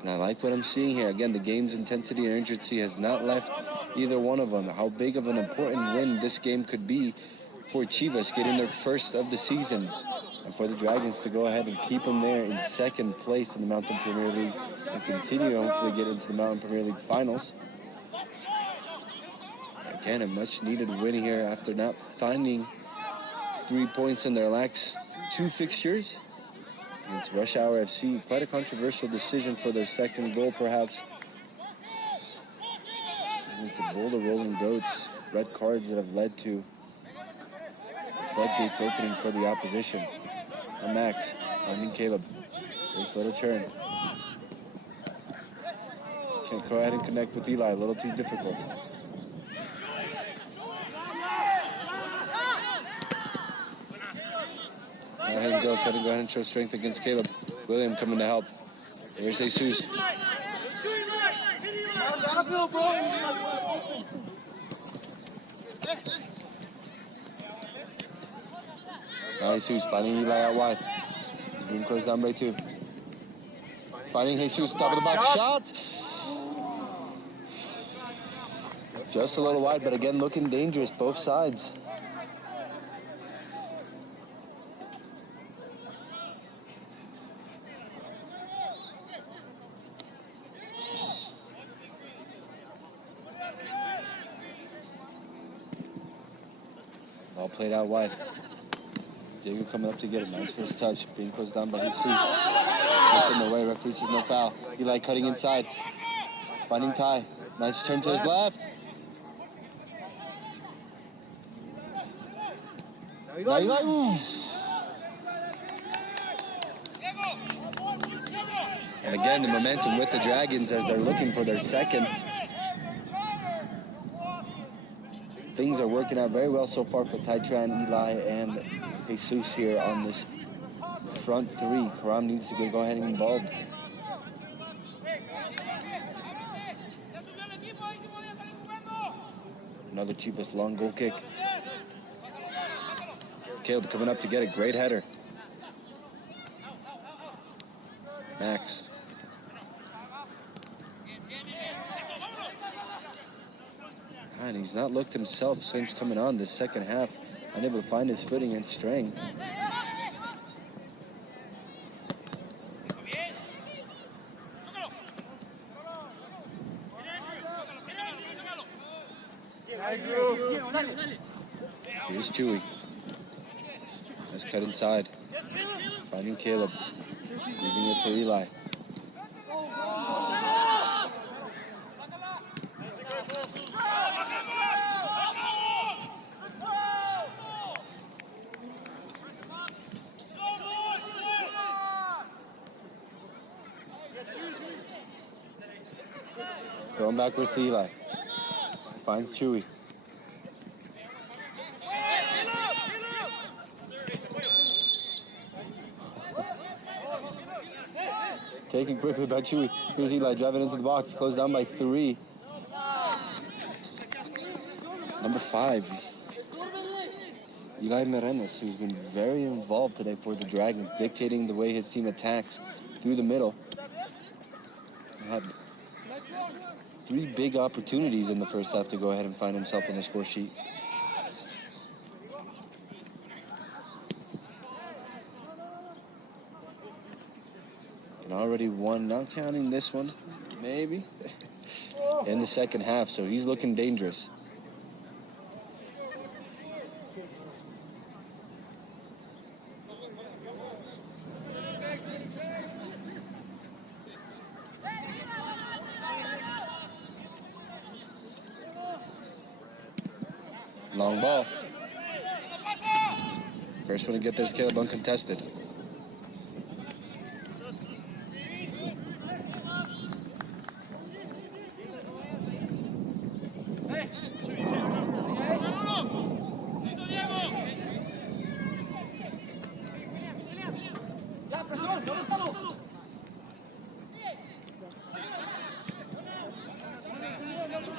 And I like what I'm seeing here. Again, the game's intensity and urgency has not left either one of them. How big of an important win this game could be for Chivas, getting their first of the season. And for the Dragons to go ahead and keep them there in second place in the Mountain Premier League and continue to hopefully get into the Mountain Premier League finals. Again, a much-needed win here after not finding 3 points in their last 2 fixtures against Rush Hour FC. Quite a controversial decision for their second goal, perhaps. Against the Boulder Rolling Goats. Red cards that have led to floodgates opening for the opposition. And Max finding Caleb. There's a little turn. Can't go ahead and connect with Eli. A little too difficult. Angel trying to go ahead and show strength against Caleb. William coming to help. Here's Jesus. Now Jesus finding Eli out wide. Being closed down by 2. Finding Jesus, top of the box shot. Just a little wide, but again looking dangerous, both sides. All played out wide. Diego coming up to get a nice first touch. Being closed down by Jesus. Gets in the way. Referee says no foul. Eli cutting inside. Finding Ty. Nice turn to his left. Now Eli. Ooh. And again, the momentum with the Dragons as they're looking for their second. Things are working out very well so far for Taitran, Eli, and Jesus here on this front 3. Karam needs to go ahead and involved. Another Chivas long goal kick. Caleb coming up to get a great header. Max. And he's not looked himself since coming on this second half. Unable to find his footing and strength. Here's Chewy. Let's cut inside. Finding Caleb. Leaving it for Eli. Going backwards to Eli. Finds Chewy. Taken quickly by Chewy. Here's Eli driving into the box. Closed down by 3. Number 5. Eli Merenes, who's been very involved today for the Dragons, dictating the way his team attacks through the middle. Had 3 big opportunities in the first half to go ahead and find himself on the score sheet. And already won, not counting this one, maybe, in the second half, so he's looking dangerous. Long ball. First one to get there is Caleb, uncontested.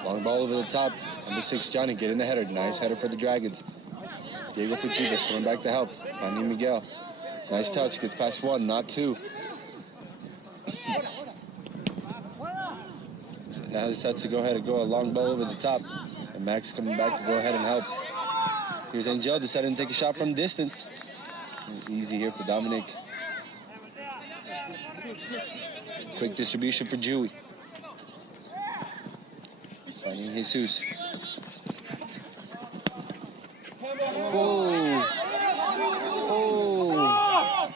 Long ball over the top. Number 6, Johnny, getting the header. Nice header for the Dragons. Diego for Chivas, coming back to help. Finding Miguel. Nice touch, gets past 1, not 2. Now he decides to go ahead and go a long ball over the top. And Max coming back to go ahead and help. Here's Angel, deciding to take a shot from distance. Easy here for Dominic. Quick distribution for Dewey. Finding Jesus. Oh. Oh.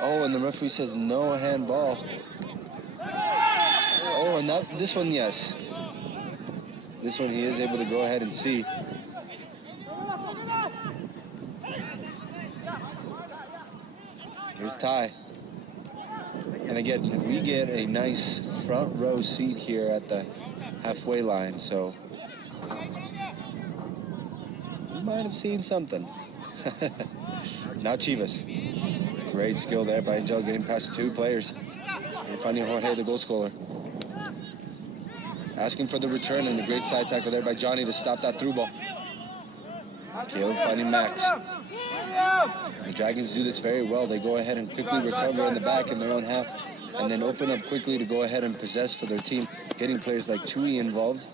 Oh, and the referee says no handball. Oh, and this one, yes. This one he is able to go ahead and see. Here's Ty. And again, we get a nice front row seat here at the halfway line, so we might have seen something. Now Chivas. Great skill there by Angel, getting past two players. And finding Jorge, the goal scorer. Asking for the return, and a great side tackle there by Johnny to stop that through ball. Caleb finding Max. The Dragons do this very well. They go ahead and quickly recover in the back in their own half, and then open up quickly to go ahead and possess for their team, getting players like Chewy involved.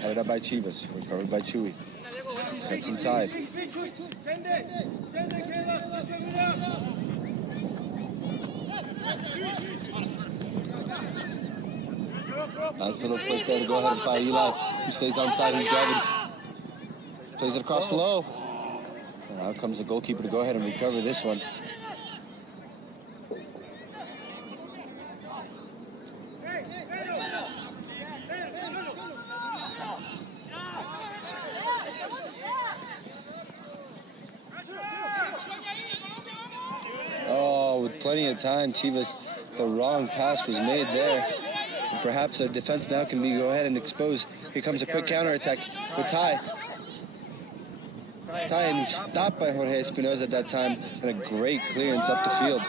Headed up by Chivas, recovered by Chewy. Cuts inside. Nice little flick there to go ahead and find Eli, who stays onside. He's driving. Plays it across low. And out comes the goalkeeper to go ahead and recover this one. Oh, with plenty of time, Chivas, the wrong pass was made there. And perhaps a defense now can go ahead and expose. Here comes a quick counterattack with Ty. And he's stopped by Jorge Espinoza at that time, and a great clearance up the field.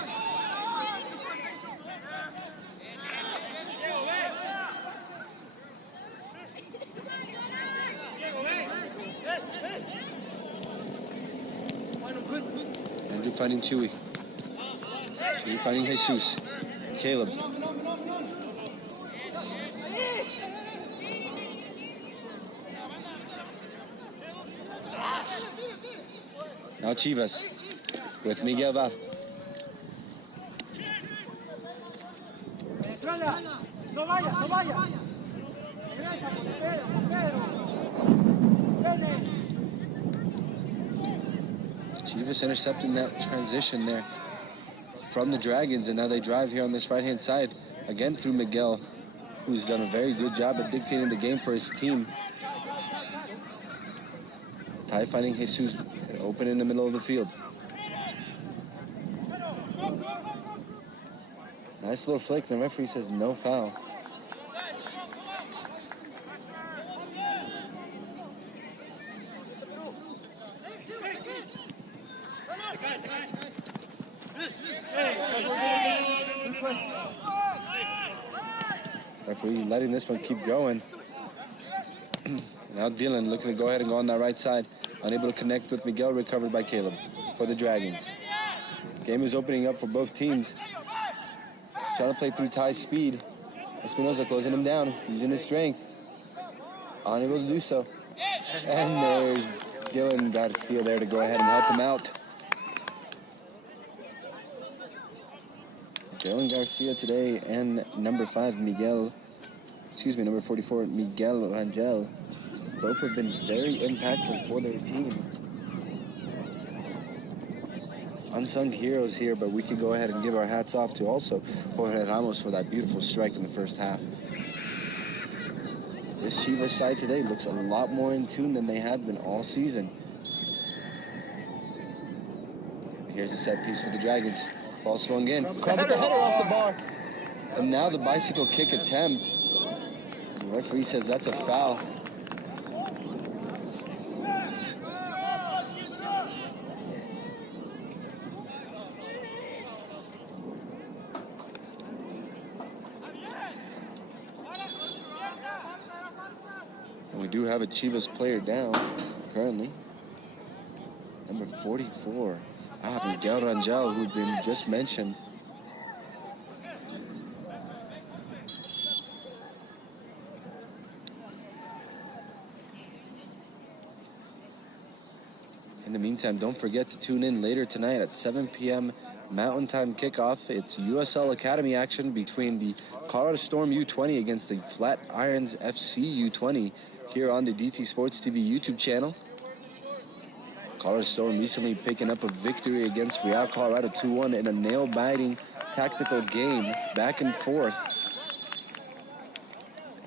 Andrew finding Chewy. Chewy finding Jesus. Caleb. Now Chivas with Miguel Val. Chivas intercepting that transition there from the Dragons, and now they drive here on this right-hand side, again through Miguel, who's done a very good job at dictating the game for his team. Ty finding Jesus open in the middle of the field. Nice little flick. The referee says no foul. Referee letting this one keep going. Now Dylan looking to go ahead and go on that right side. Unable to connect with Miguel, recovered by Caleb for the Dragons. Game is opening up for both teams. Trying to play through Ty's speed. Espinoza closing him down, using his strength. Unable to do so. And there's Dylan Garcia there to go ahead and help him out. Dylan Garcia today and number 44, Miguel Rangel. Both have been very impactful for their team. Unsung heroes here, but we can go ahead and give our hats off to also Jorge Ramos for that beautiful strike in the first half. This Chivas side today looks a lot more in tune than they have been all season. Here's a set piece for the Dragons. Ball swung in. Caught with the header off the bar. And now the bicycle kick attempt. The referee says that's a foul. And we do have a Chivas player down currently. Number 44. Miguel Rangel, who's been just mentioned. In the meantime, don't forget to tune in later tonight at 7 p.m. Mountain Time kickoff. It's USL Academy action between the Colorado Storm U20 against the Flatirons FC U20 here on the DT Sports TV YouTube channel. Colorado Storm recently picking up a victory against Real Colorado 2-1 in a nail-biting tactical game, back and forth,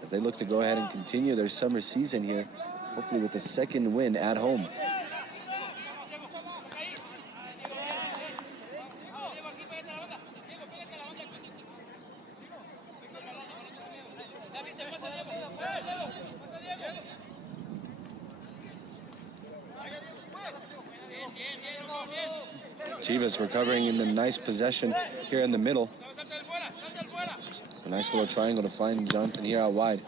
as they look to go ahead and continue their summer season here, hopefully with a second win at home. Chivas recovering in the nice possession here in the middle. A nice little triangle to find Jonathan here out wide.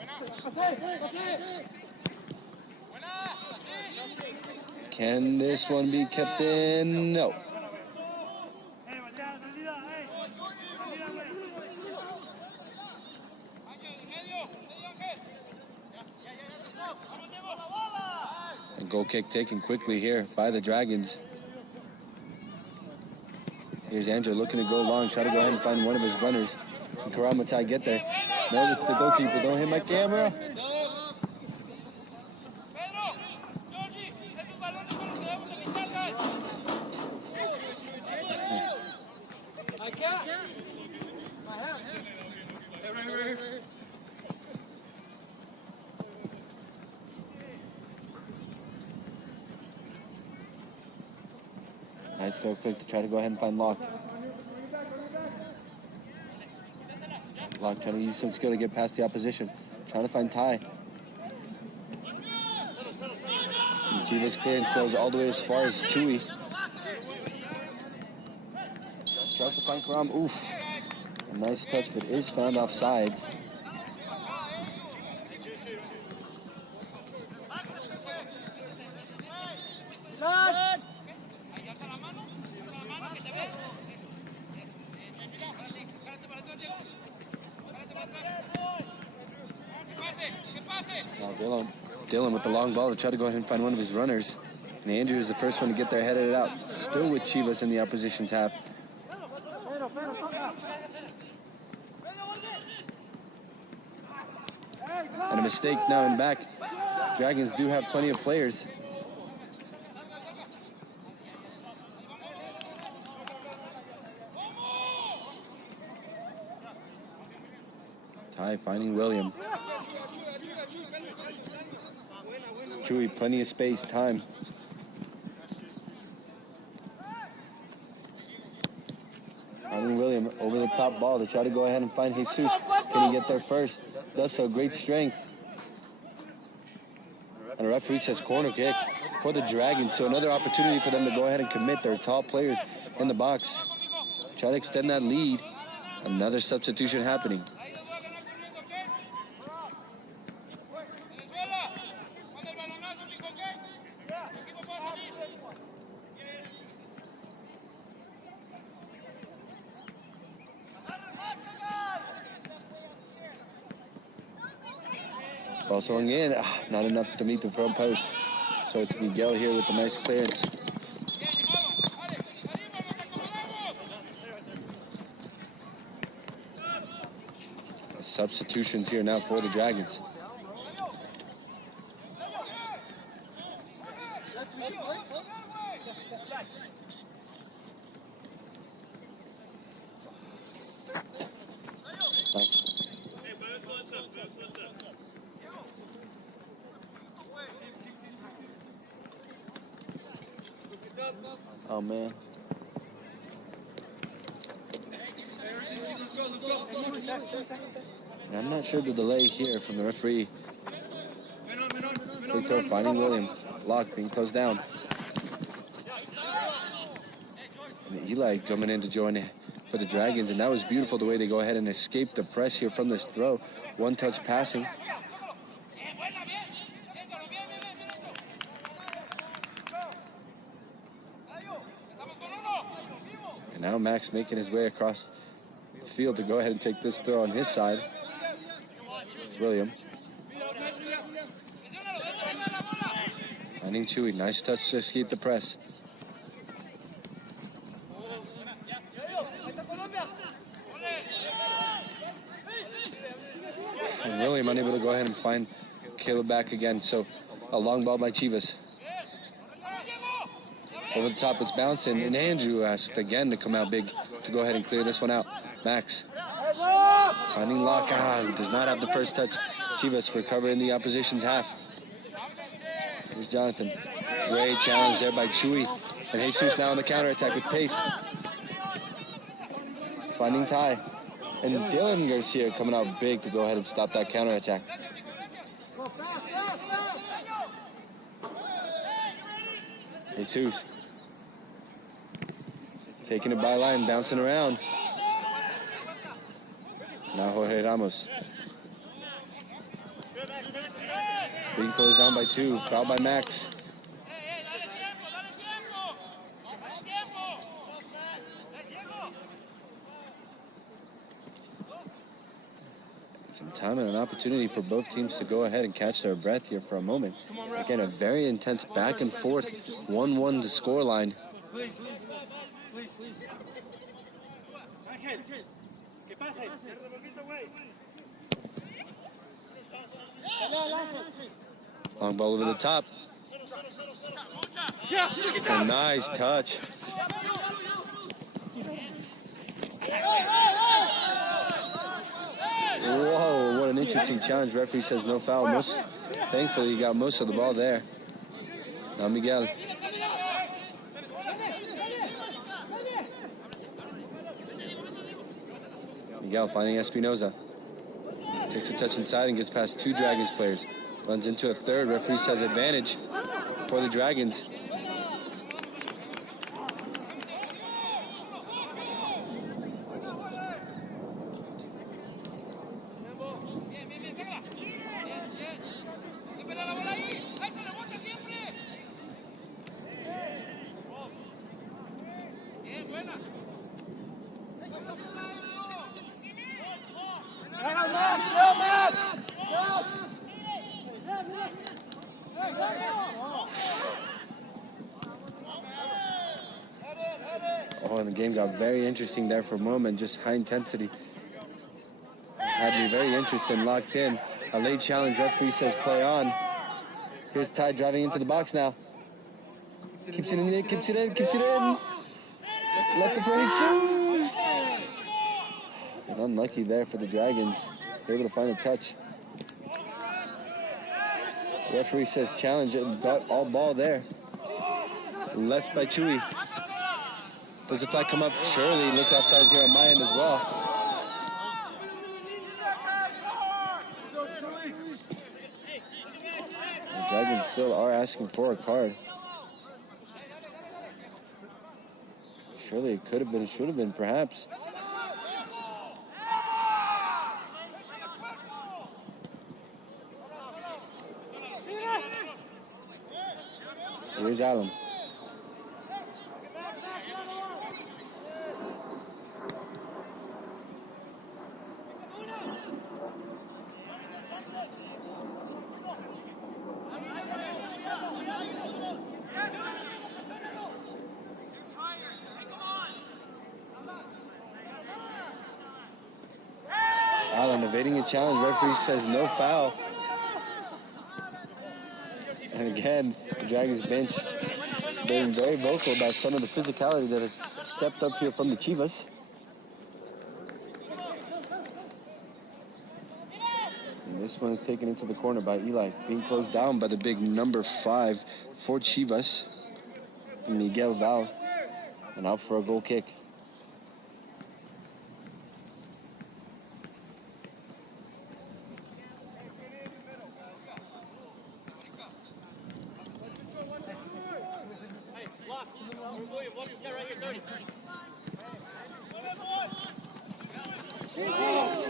Can this one be kept in? No. A goal kick taken quickly here by the Dragons. Here's Andrew looking to go long, try to go ahead and find one of his runners. Can Karamatai get there? No, it's the goalkeeper. Don't hit my camera. Nice throw quick to try to go ahead and find Locke. Locke trying to use some skill to get past the opposition. Trying to find Ty. And Chivas clearance goes all the way as far as Chewy. Tries to find Karam. Oof. A nice touch, but is found offside. Now Dylan with the long ball to try to go ahead and find one of his runners. And Andrew is the first one to get there, headed it out. Still with Chivas in the opposition's half. And a mistake now in back. Dragons do have plenty of players. Ty finding William. Chewy, plenty of space, time. Finding William over the top ball to try to go ahead and find Jesus. Can he get there first? Does so, great strength. And the referee says corner kick for the Dragons. So another opportunity for them to go ahead and commit their top players in the box. Try to extend that lead. Another substitution happening. Ball swung in, not enough to meet the front post. So it's Miguel here with a nice clearance. Substitutions here now for the Dragons. Oh man. And I'm not sure the delay here from the referee. Quick throw finding William. Block being closed down. And Eli coming in to join for the Dragons, and that was beautiful the way they go ahead and escape the press here from this throw. One touch passing. And now Max making his way across the field to go ahead and take this throw on his side. It's William. Finding Chewy. Nice touch to escape the press. And William unable to go ahead and find Caleb back again. So a long ball by Chivas. Over the top, it's bouncing, and Andrew asked again to come out big to go ahead and clear this one out. Max finding Locke. Does not have the first touch. Chivas recovering the opposition's half. Here's Jonathan. Great challenge there by Chewy. And Jesus now on the counterattack with pace. Finding Ty. And Dylan Garcia coming out big to go ahead and stop that counterattack. Jesus. Taking it by line, bouncing around. Now Jorge Ramos. Being closed down by 2. Fouled by Max. Some time and an opportunity for both teams to go ahead and catch their breath here for a moment. Again, a very intense back and forth, 1-1 to score line. Long ball over the top. A nice touch. Whoa, what an interesting challenge. Referee says no foul. Thankfully, he got most of the ball there. Now Miguel. Miguel finding Espinoza. Takes a touch inside and gets past 2 Dragons players. Runs into a third. Referee says advantage for the Dragons. Oh, and the game got very interesting there for a moment. Just high intensity. Had me very interested and locked in. A late challenge. Referee says play on. Here's Ty driving into the box now. Keeps it in there, keeps it in, keeps it in. Left the play, shoots. And unlucky there for the Dragons. They're able to find a touch. Referee says challenge it, but all ball there. Left by Chewy. Does the flag come up? Surely looked offside here on my end as well. The Dragons still are asking for a card. Surely it could have been, it should have been, perhaps. Here's Allen. Allen evading a challenge. Referee says no foul. And again, the Dragons bench being very vocal about some of the physicality that has stepped up here from the Chivas. And this one is taken into the corner by Eli, being closed down by the big number 5 for Chivas, Miguel Val, and out for a goal kick.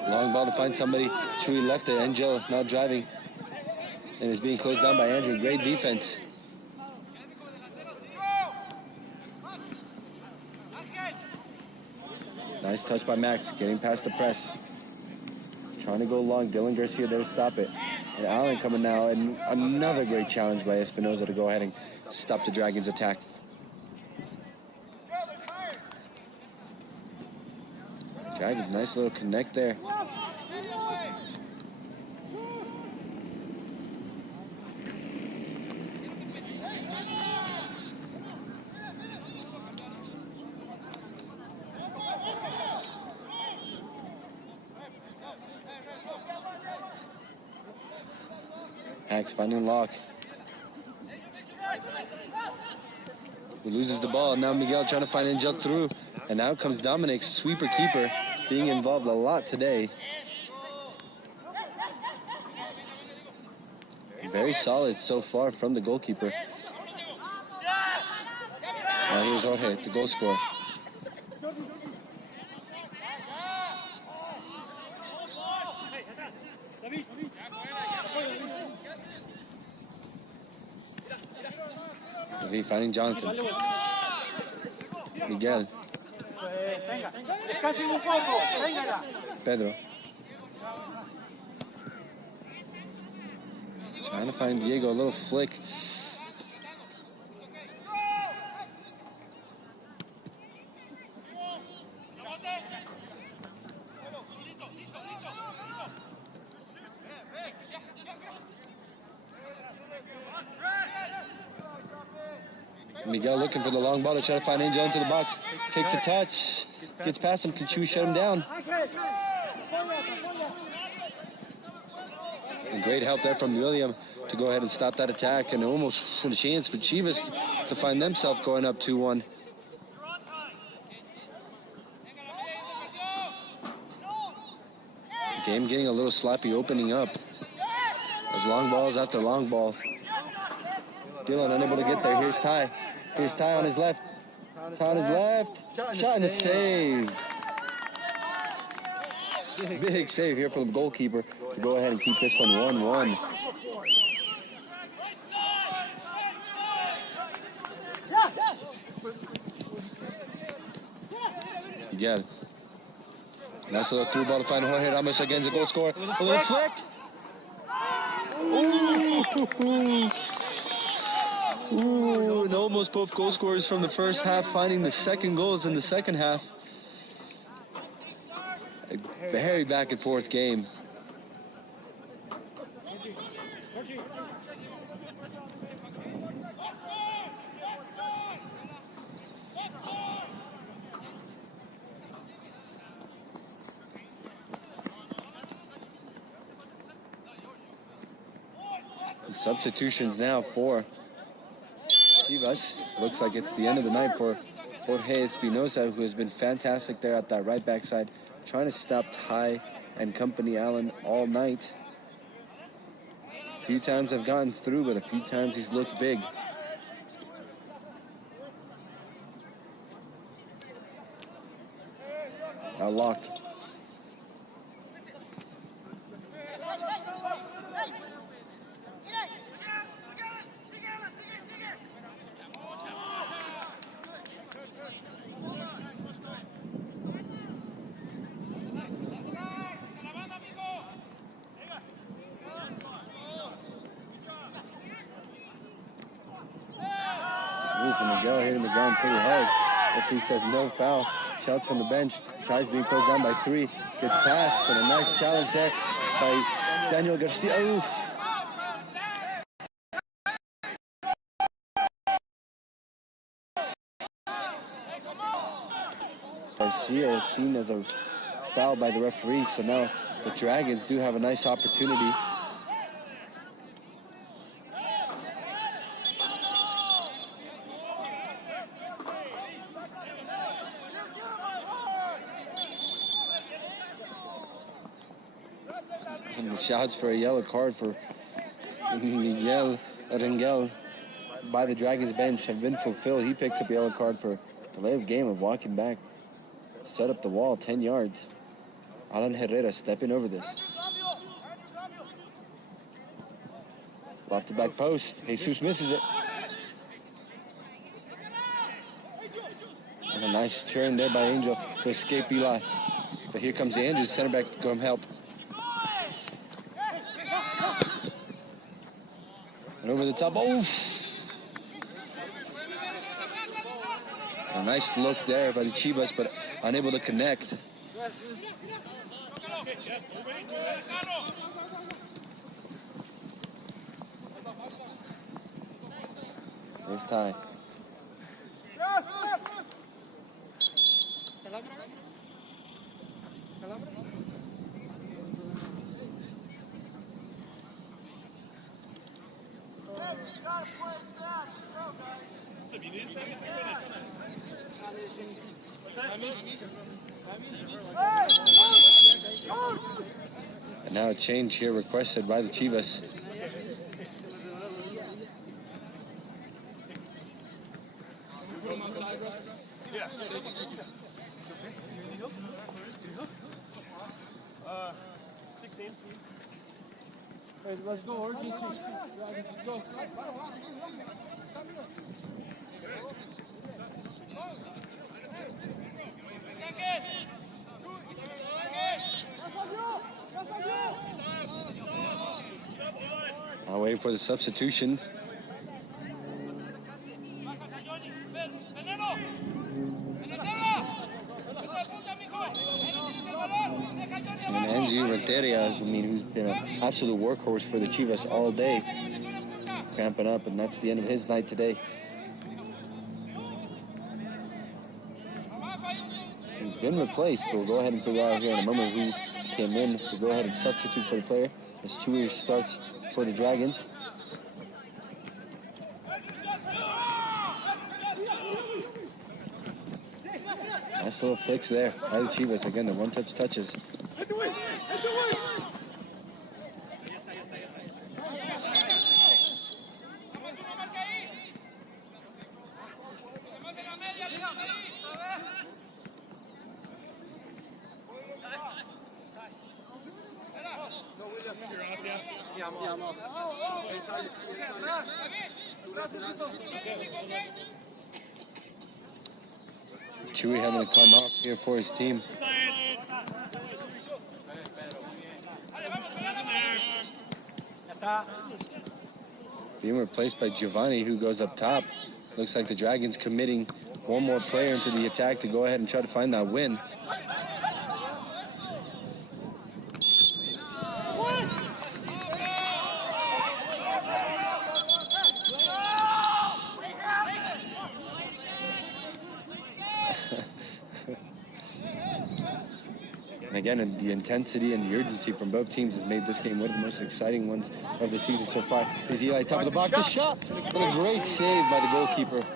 Long ball to find somebody. Chewy left it. Angel now driving and is being closed down by Andrew. Great defense. Nice touch by Max, getting past the press. Trying to go long. Dylan Garcia there to stop it. And Allen coming now, and another great challenge by Espinoza to go ahead and stop the Dragons' attack. Dragons, nice little connect there. Max finding Locke. He loses the ball. Now Miguel trying to find Angel through. And out comes Dominic, sweeper keeper, being involved a lot today. Very solid so far from the goalkeeper. Now here's Jorge, the goal scorer. David finding Jonathan. Miguel. Pedro. Trying to find Diego, a little flick. Miguel looking for the long ball to try to find Angel into the box. Takes a touch, gets past him. Can Chu shut him down? And great help there from William to go ahead and stop that attack, and almost a chance for Chivas to find themselves going up 2-1. Game getting a little sloppy, opening up. As long balls after long balls. Dylan unable to get there. Here's Ty. Here's Ty on his left. Ty on his left. Shot and a save. Big save here for the goalkeeper to go ahead and keep this one 1-1. Miguel. Nice little through ball to find Jorge Ramos against the goal scorer. A little flick. Ooh, and almost both goal scorers from the first half finding the second goals in the second half. A very back and forth game. And substitutions now for Chivas. Looks like it's the end of the night for Jorge Espinosa, who has been fantastic there at that right backside, trying to stop Ty and company Allen all night. A few times I've gotten through, but a few times he's looked big. Now Locke. Miguel hitting the ground pretty hard. Referee says no foul. Shouts from the bench. Tries being closed down by 3. Gets past, and a nice challenge there by Daniel Garcia. Oof. Garcia is seen as a foul by the referee, so now the Dragons do have a nice opportunity. And the shouts for a yellow card for Miguel Rengel by the Dragons bench have been fulfilled. He picks up a yellow card for delay of game of walking back. Set up the wall 10 yards. Alan Herrera stepping over this. Off the back post. Jesus misses it. And a nice turn there by Angel to escape Eli. But here comes Andrews, center back to come help. And over the top. Oh! A nice look there by the Chivas, but unable to connect. There's Ty. And now a change here requested by the Chivas. Let's go, urgency. Let's go. I'll wait for the substitution. And Angie Renteria, who's been an absolute workhorse for the Chivas all day, cramping up, and that's the end of his night today. He's been replaced. We'll go ahead and figure out here in a moment who came in to go ahead and substitute for the player as Chewy starts for the Dragons. Nice little flicks there by the Chivas. Again, the one-touch touches. Chewy having to come off here for his team. Being replaced by Giovanni, who goes up top. Looks like the Dragons committing one more player into the attack to go ahead and try to find that win. And again, the intensity and the urgency from both teams has made this game one of the most exciting ones of the season so far. Here's Eli, top of the box, a shot. What a great save by the goalkeeper.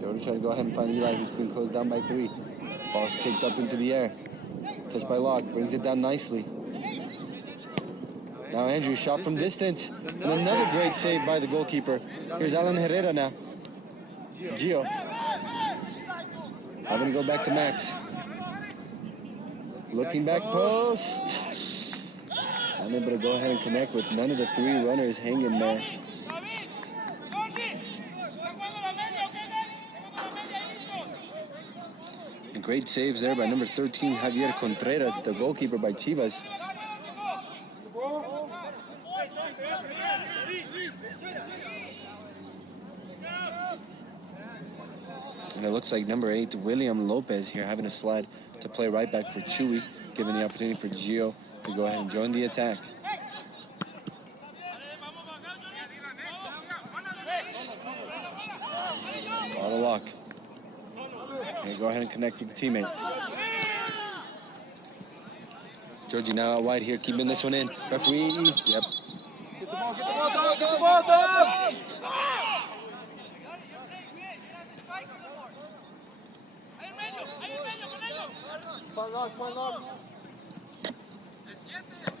Jody trying to go ahead and find Eli, who's been closed down by 3. Ball's kicked up into the air. Touched by Locke, brings it down nicely. Now Andrew, shot from distance. And another great save by the goalkeeper. Here's Alan Herrera now. Gio. Having to go back to Max. Looking back post. Unable to go ahead and connect with none of the 3 runners hanging there. Great saves there by number 13, Javier Contreras, the goalkeeper by Chivas. And it looks like number 8, William Lopez here having a slide to play right back for Chewy, giving the opportunity for Gio to go ahead and join the attack. On the lock. Okay, go ahead and connect with the teammate. Georgie now out wide here, keeping this one in. Referee, yep. Get the ball, Tom! Get the ball, Tom!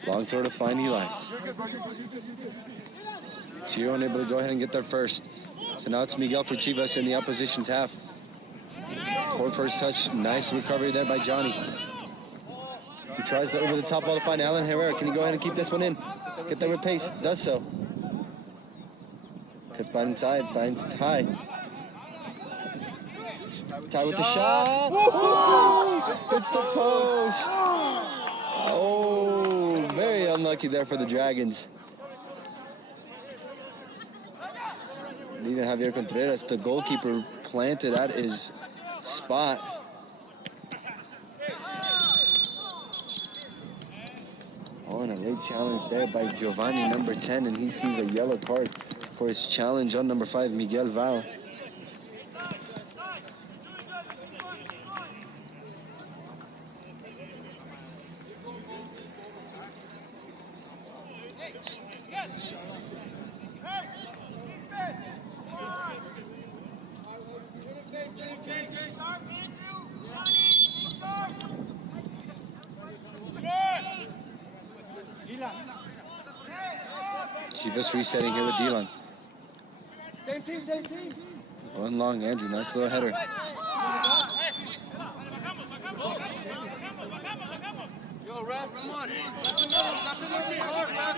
Long throw to find Eli. Chio unable to go ahead and get there first. So now it's Miguel for Chivas in the opposition's half. For first touch, nice recovery there by Johnny. He tries to over the top ball to find Alan Herrera. Can he go ahead and keep this one in? Get there with pace, does so. Cuts by inside, finds Ty. Ty with the shot. It's the post. Oh, very unlucky there for the Dragons. Even Javier Contreras, the goalkeeper, planted at his spot. Oh, and a late challenge there by Giovanni, number 10, and he sees a yellow card for his challenge on number 5, Miguel Val. Chivas resetting here with Dylan. Same team, same team. One long, Andrew. Nice little header. Yo, Raf, come on. That's another card, Raf.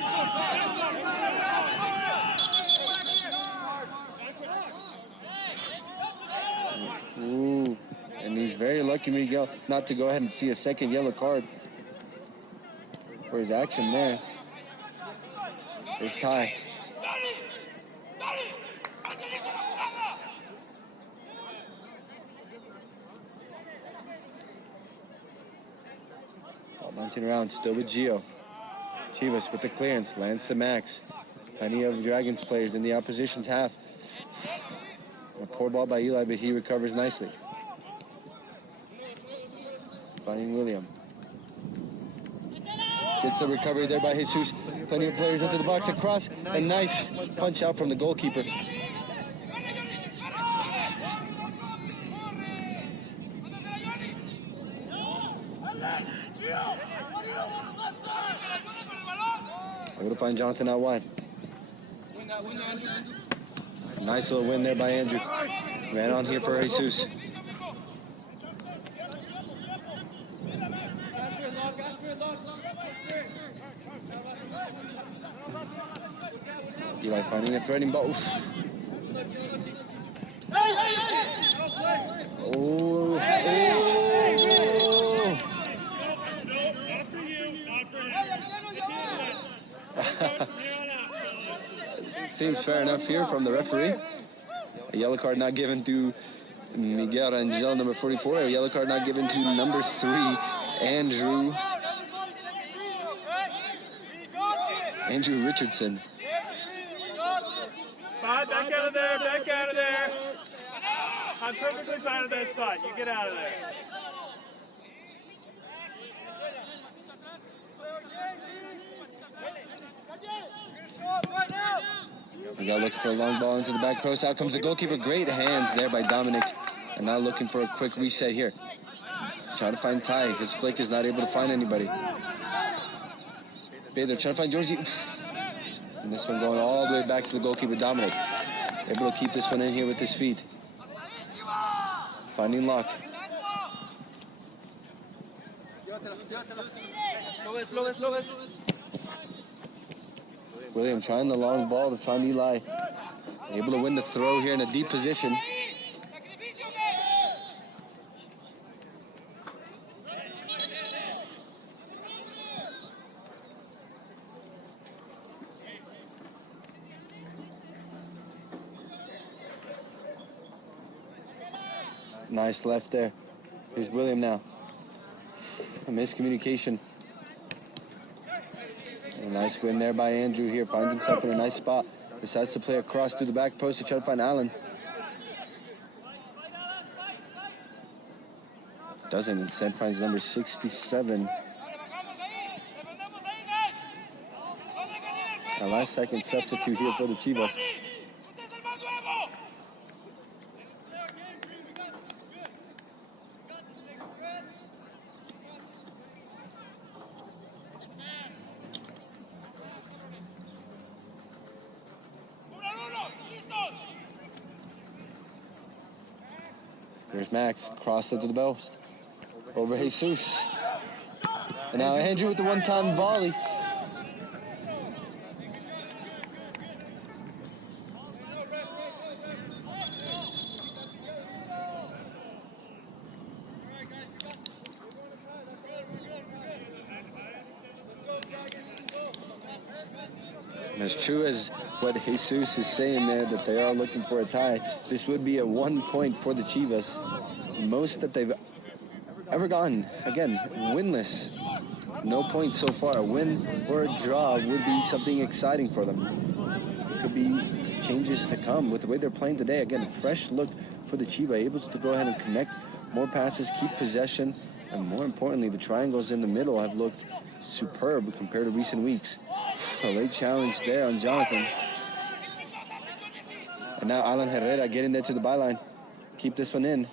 Ooh, and he's very lucky, Miguel, not to go ahead and see a second yellow card for his action there. There's Ty. Ball bouncing around, still with Gio. Chivas with the clearance, lands to Max. Plenty of Dragons players in the opposition's half. A poor ball by Eli, but he recovers nicely. Finding William. Gets the recovery there by Jesus. Plenty of players into the box across. A nice punch out from the goalkeeper. Able to find Jonathan out wide. Nice little win there by Andrew. Ran on here for Jesus. Eli finding a threatening ball. Oof. Oh. It seems fair enough here from the referee. A yellow card not given to Miguel Rangel, number 44. A yellow card not given to number 3, Andrew Richardson. Fine, back out of there, back out of there. I'm perfectly fine at that spot. You get out of there. We got looking for a long ball into the back post. Out comes the goalkeeper. Great hands there by Dominic. And now looking for a quick reset here. He's trying to find Ty. His flick is not able to find anybody. They're trying to find Georgie. And this one going all the way back to the goalkeeper, Dominic. Able to keep this one in here with his feet. Finding Locke. William trying the long ball to find Eli. Able to win the throw here in a deep position. Nice left there. Here's William now. A miscommunication. A nice win there by Andrew here. Finds himself in a nice spot. Decides to play across through the back post to try to find Allen. Doesn't. Instead finds number 67. A last second substitute here for the Chivas. There's Max, cross into the post. Over Jesus. And now Andrew with the one-time volley. And as true as what Jesus is saying there, that they are looking for a tie, this would be a 1 point for the Chivas. Most that they've ever gotten. Again, winless. No points so far. A win or a draw would be something exciting for them. It could be changes to come with the way they're playing today. Again, a fresh look for the Chivas, able to go ahead and connect more passes, keep possession, And more importantly, the triangles in the middle have looked superb compared to recent weeks. A late challenge there on Jonathan. And now Alan Herrera getting there to the byline. Keep this one in.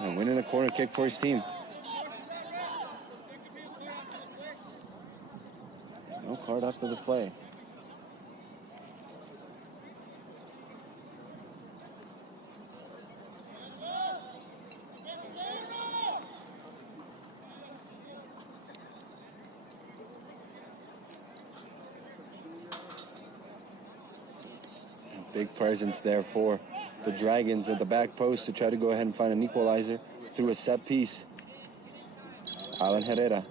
And winning a corner kick for his team. No card after the play. Big presence there for the Dragons at the back post to try to go ahead and find an equalizer through a set piece. Alan Herrera.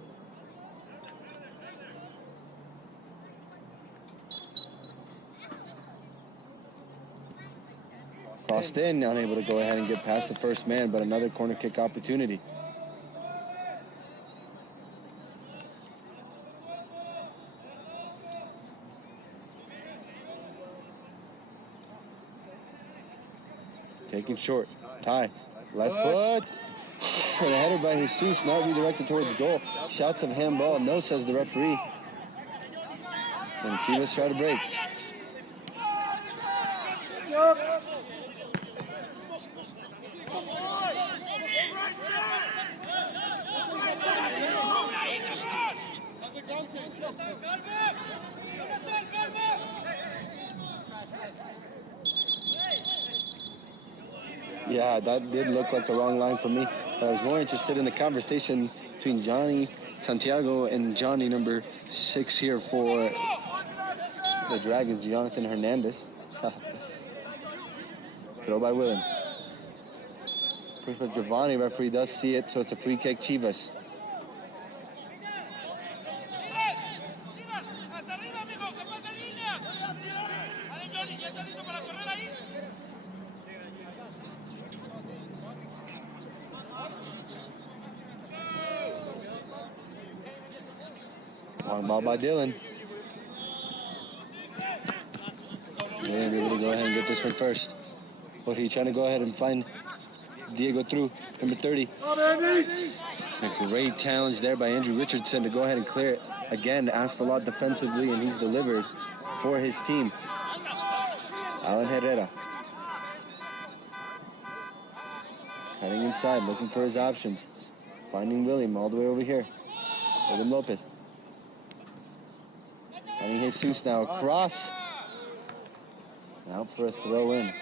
Crossed in, unable to go ahead and get past the first man, but another corner kick opportunity. Taken short. Ty. Left foot. And a header by Jesus, not redirected towards goal. Shouts of handball. No, says the referee. And Chivas try to break. Yeah, that did look like the wrong line for me. But I was more interested in the conversation between Johnny Santiago and Johnny number 6 here for the Dragons, Jonathan Hernandez. Throw by Willem. Push by Giovanni, referee does see it, so it's a free kick Chivas. Long ball by Dylan. Dylan able to go ahead and get this one first. But he's trying to go ahead and find Diego through, number 30. A great challenge there by Andrew Richardson to go ahead and clear it. Again, asked a lot defensively, and he's delivered for his team. Alan Herrera. Cutting inside, looking for his options. Finding William all the way over here. William Lopez. Finding Jesus now across. Out for a throw in.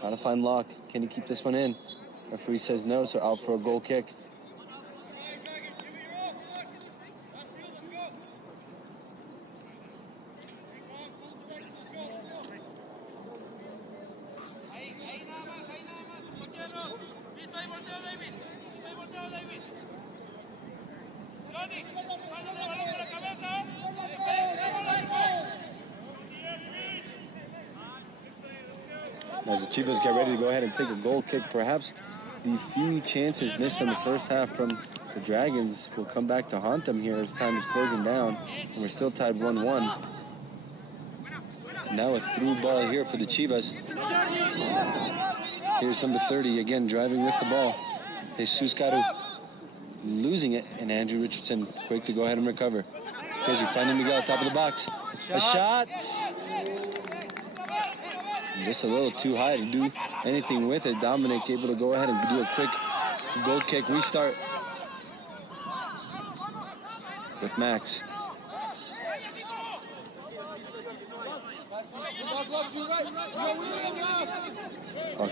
Trying to find Locke. Can he keep this one in? Referee says no, so out for a goal kick. As the Chivas get ready to go ahead and take a goal kick, perhaps the few chances missed in the first half from the Dragons will come back to haunt them here as time is closing down, and we're still tied 1-1. Now a through ball here for the Chivas. Here's number 30 again driving with the ball. Jesus Caru losing it, and Andrew Richardson quick to go ahead and recover. Crazy finding Miguel top of the box. A shot. Just a little too high to do anything with it. Dominic able to go ahead and do a quick goal kick restart with Max.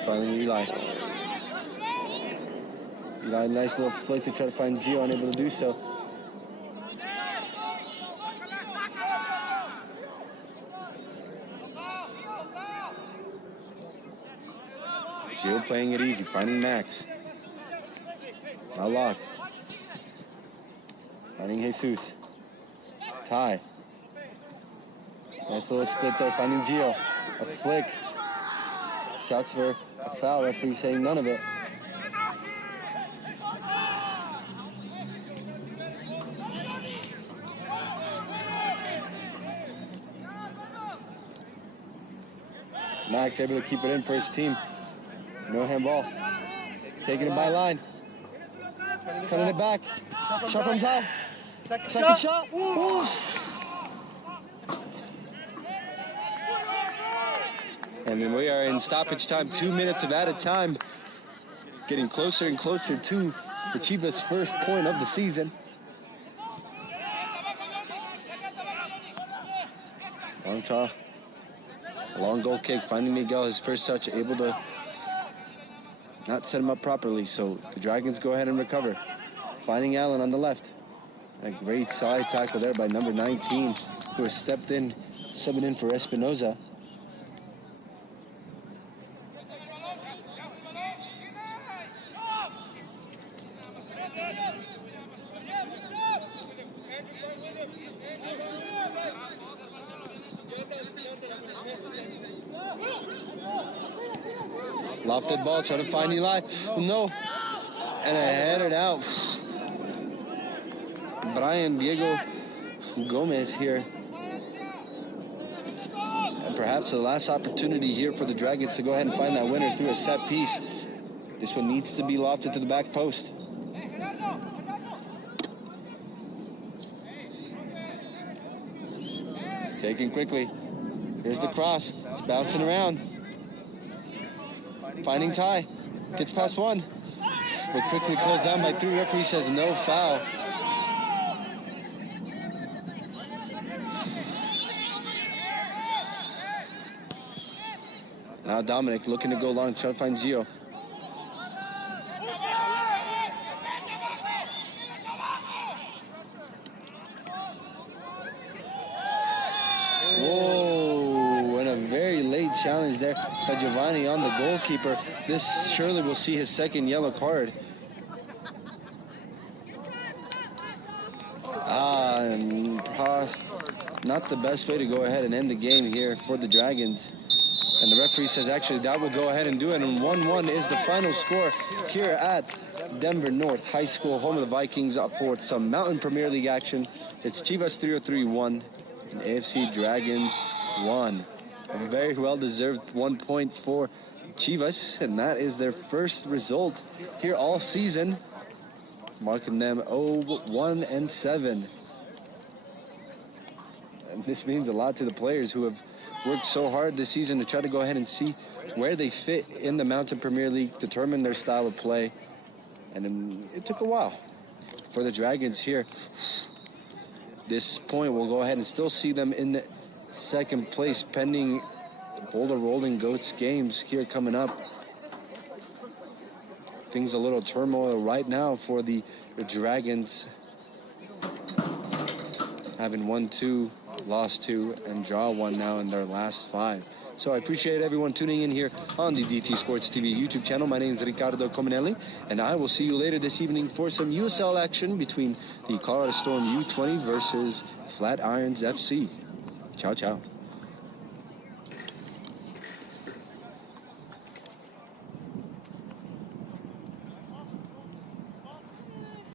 Finding Eli. Eli, nice little flick to try to find Gio, unable to do so. Gio playing it easy, finding Max. Now Locke. Finding Jesus. Ty. Nice little split there, finding Gio. A flick. Shouts for a foul, referee saying none of it. Max able to keep it in for his team. No handball. Taking it by line. Cutting it back. Shot from top. Second shot. Ooh. And then we are in stoppage time, 2 minutes of added time. Getting closer and closer to the Chivas' first point of the season. Long draw. A long goal kick, finding Miguel his first touch, able to not set him up properly, so the Dragons go ahead and recover. Finding Allen on the left. A great side tackle there by number 19, who has stepped in, subbing in for Espinoza. Lofted ball, trying to find Eli. No. And a headed out. Brian Diego Gomez here. And perhaps the last opportunity here for the Dragons to go ahead and find that winner through a set piece. This one needs to be lofted to the back post. Taken quickly. Here's the cross. It's bouncing around. Finding Ty. Gets past one. But quickly closed down by 3. Referee says no foul. Now Dominic looking to go long, trying to find Gio. Whoa, and a very late challenge there by Giovanni on the goalkeeper. This surely will see his second yellow card. Not the best way to go ahead and end the game here for the Dragons. And the referee says actually that will go ahead and do it. And 1-1 is the final score here at Denver North High School, home of the Vikings, up for some Mountain Premier League action. It's Chivas 3-3-1 and AFC Dragons 1. A very well-deserved 1 point for Chivas, and that is their first result here all season, marking them 0-1-7. And this means a lot to the players who have worked so hard this season to try to go ahead and see where they fit in the Mountain Premier League, determine their style of play. And it took a while for the Dragons here. This point will go ahead and still see them in second place pending Boulder Rolling Goats games here coming up. Things a little turmoil right now for the Dragons, having won 2, lost 2, and draw 1 now in their last 5. So I appreciate everyone tuning in here on the DT Sports TV YouTube channel. My name is Ricardo Cominelli, and I will see you later this evening for some USL action between the Colorado Storm U20 versus Flatirons FC. Ciao, ciao.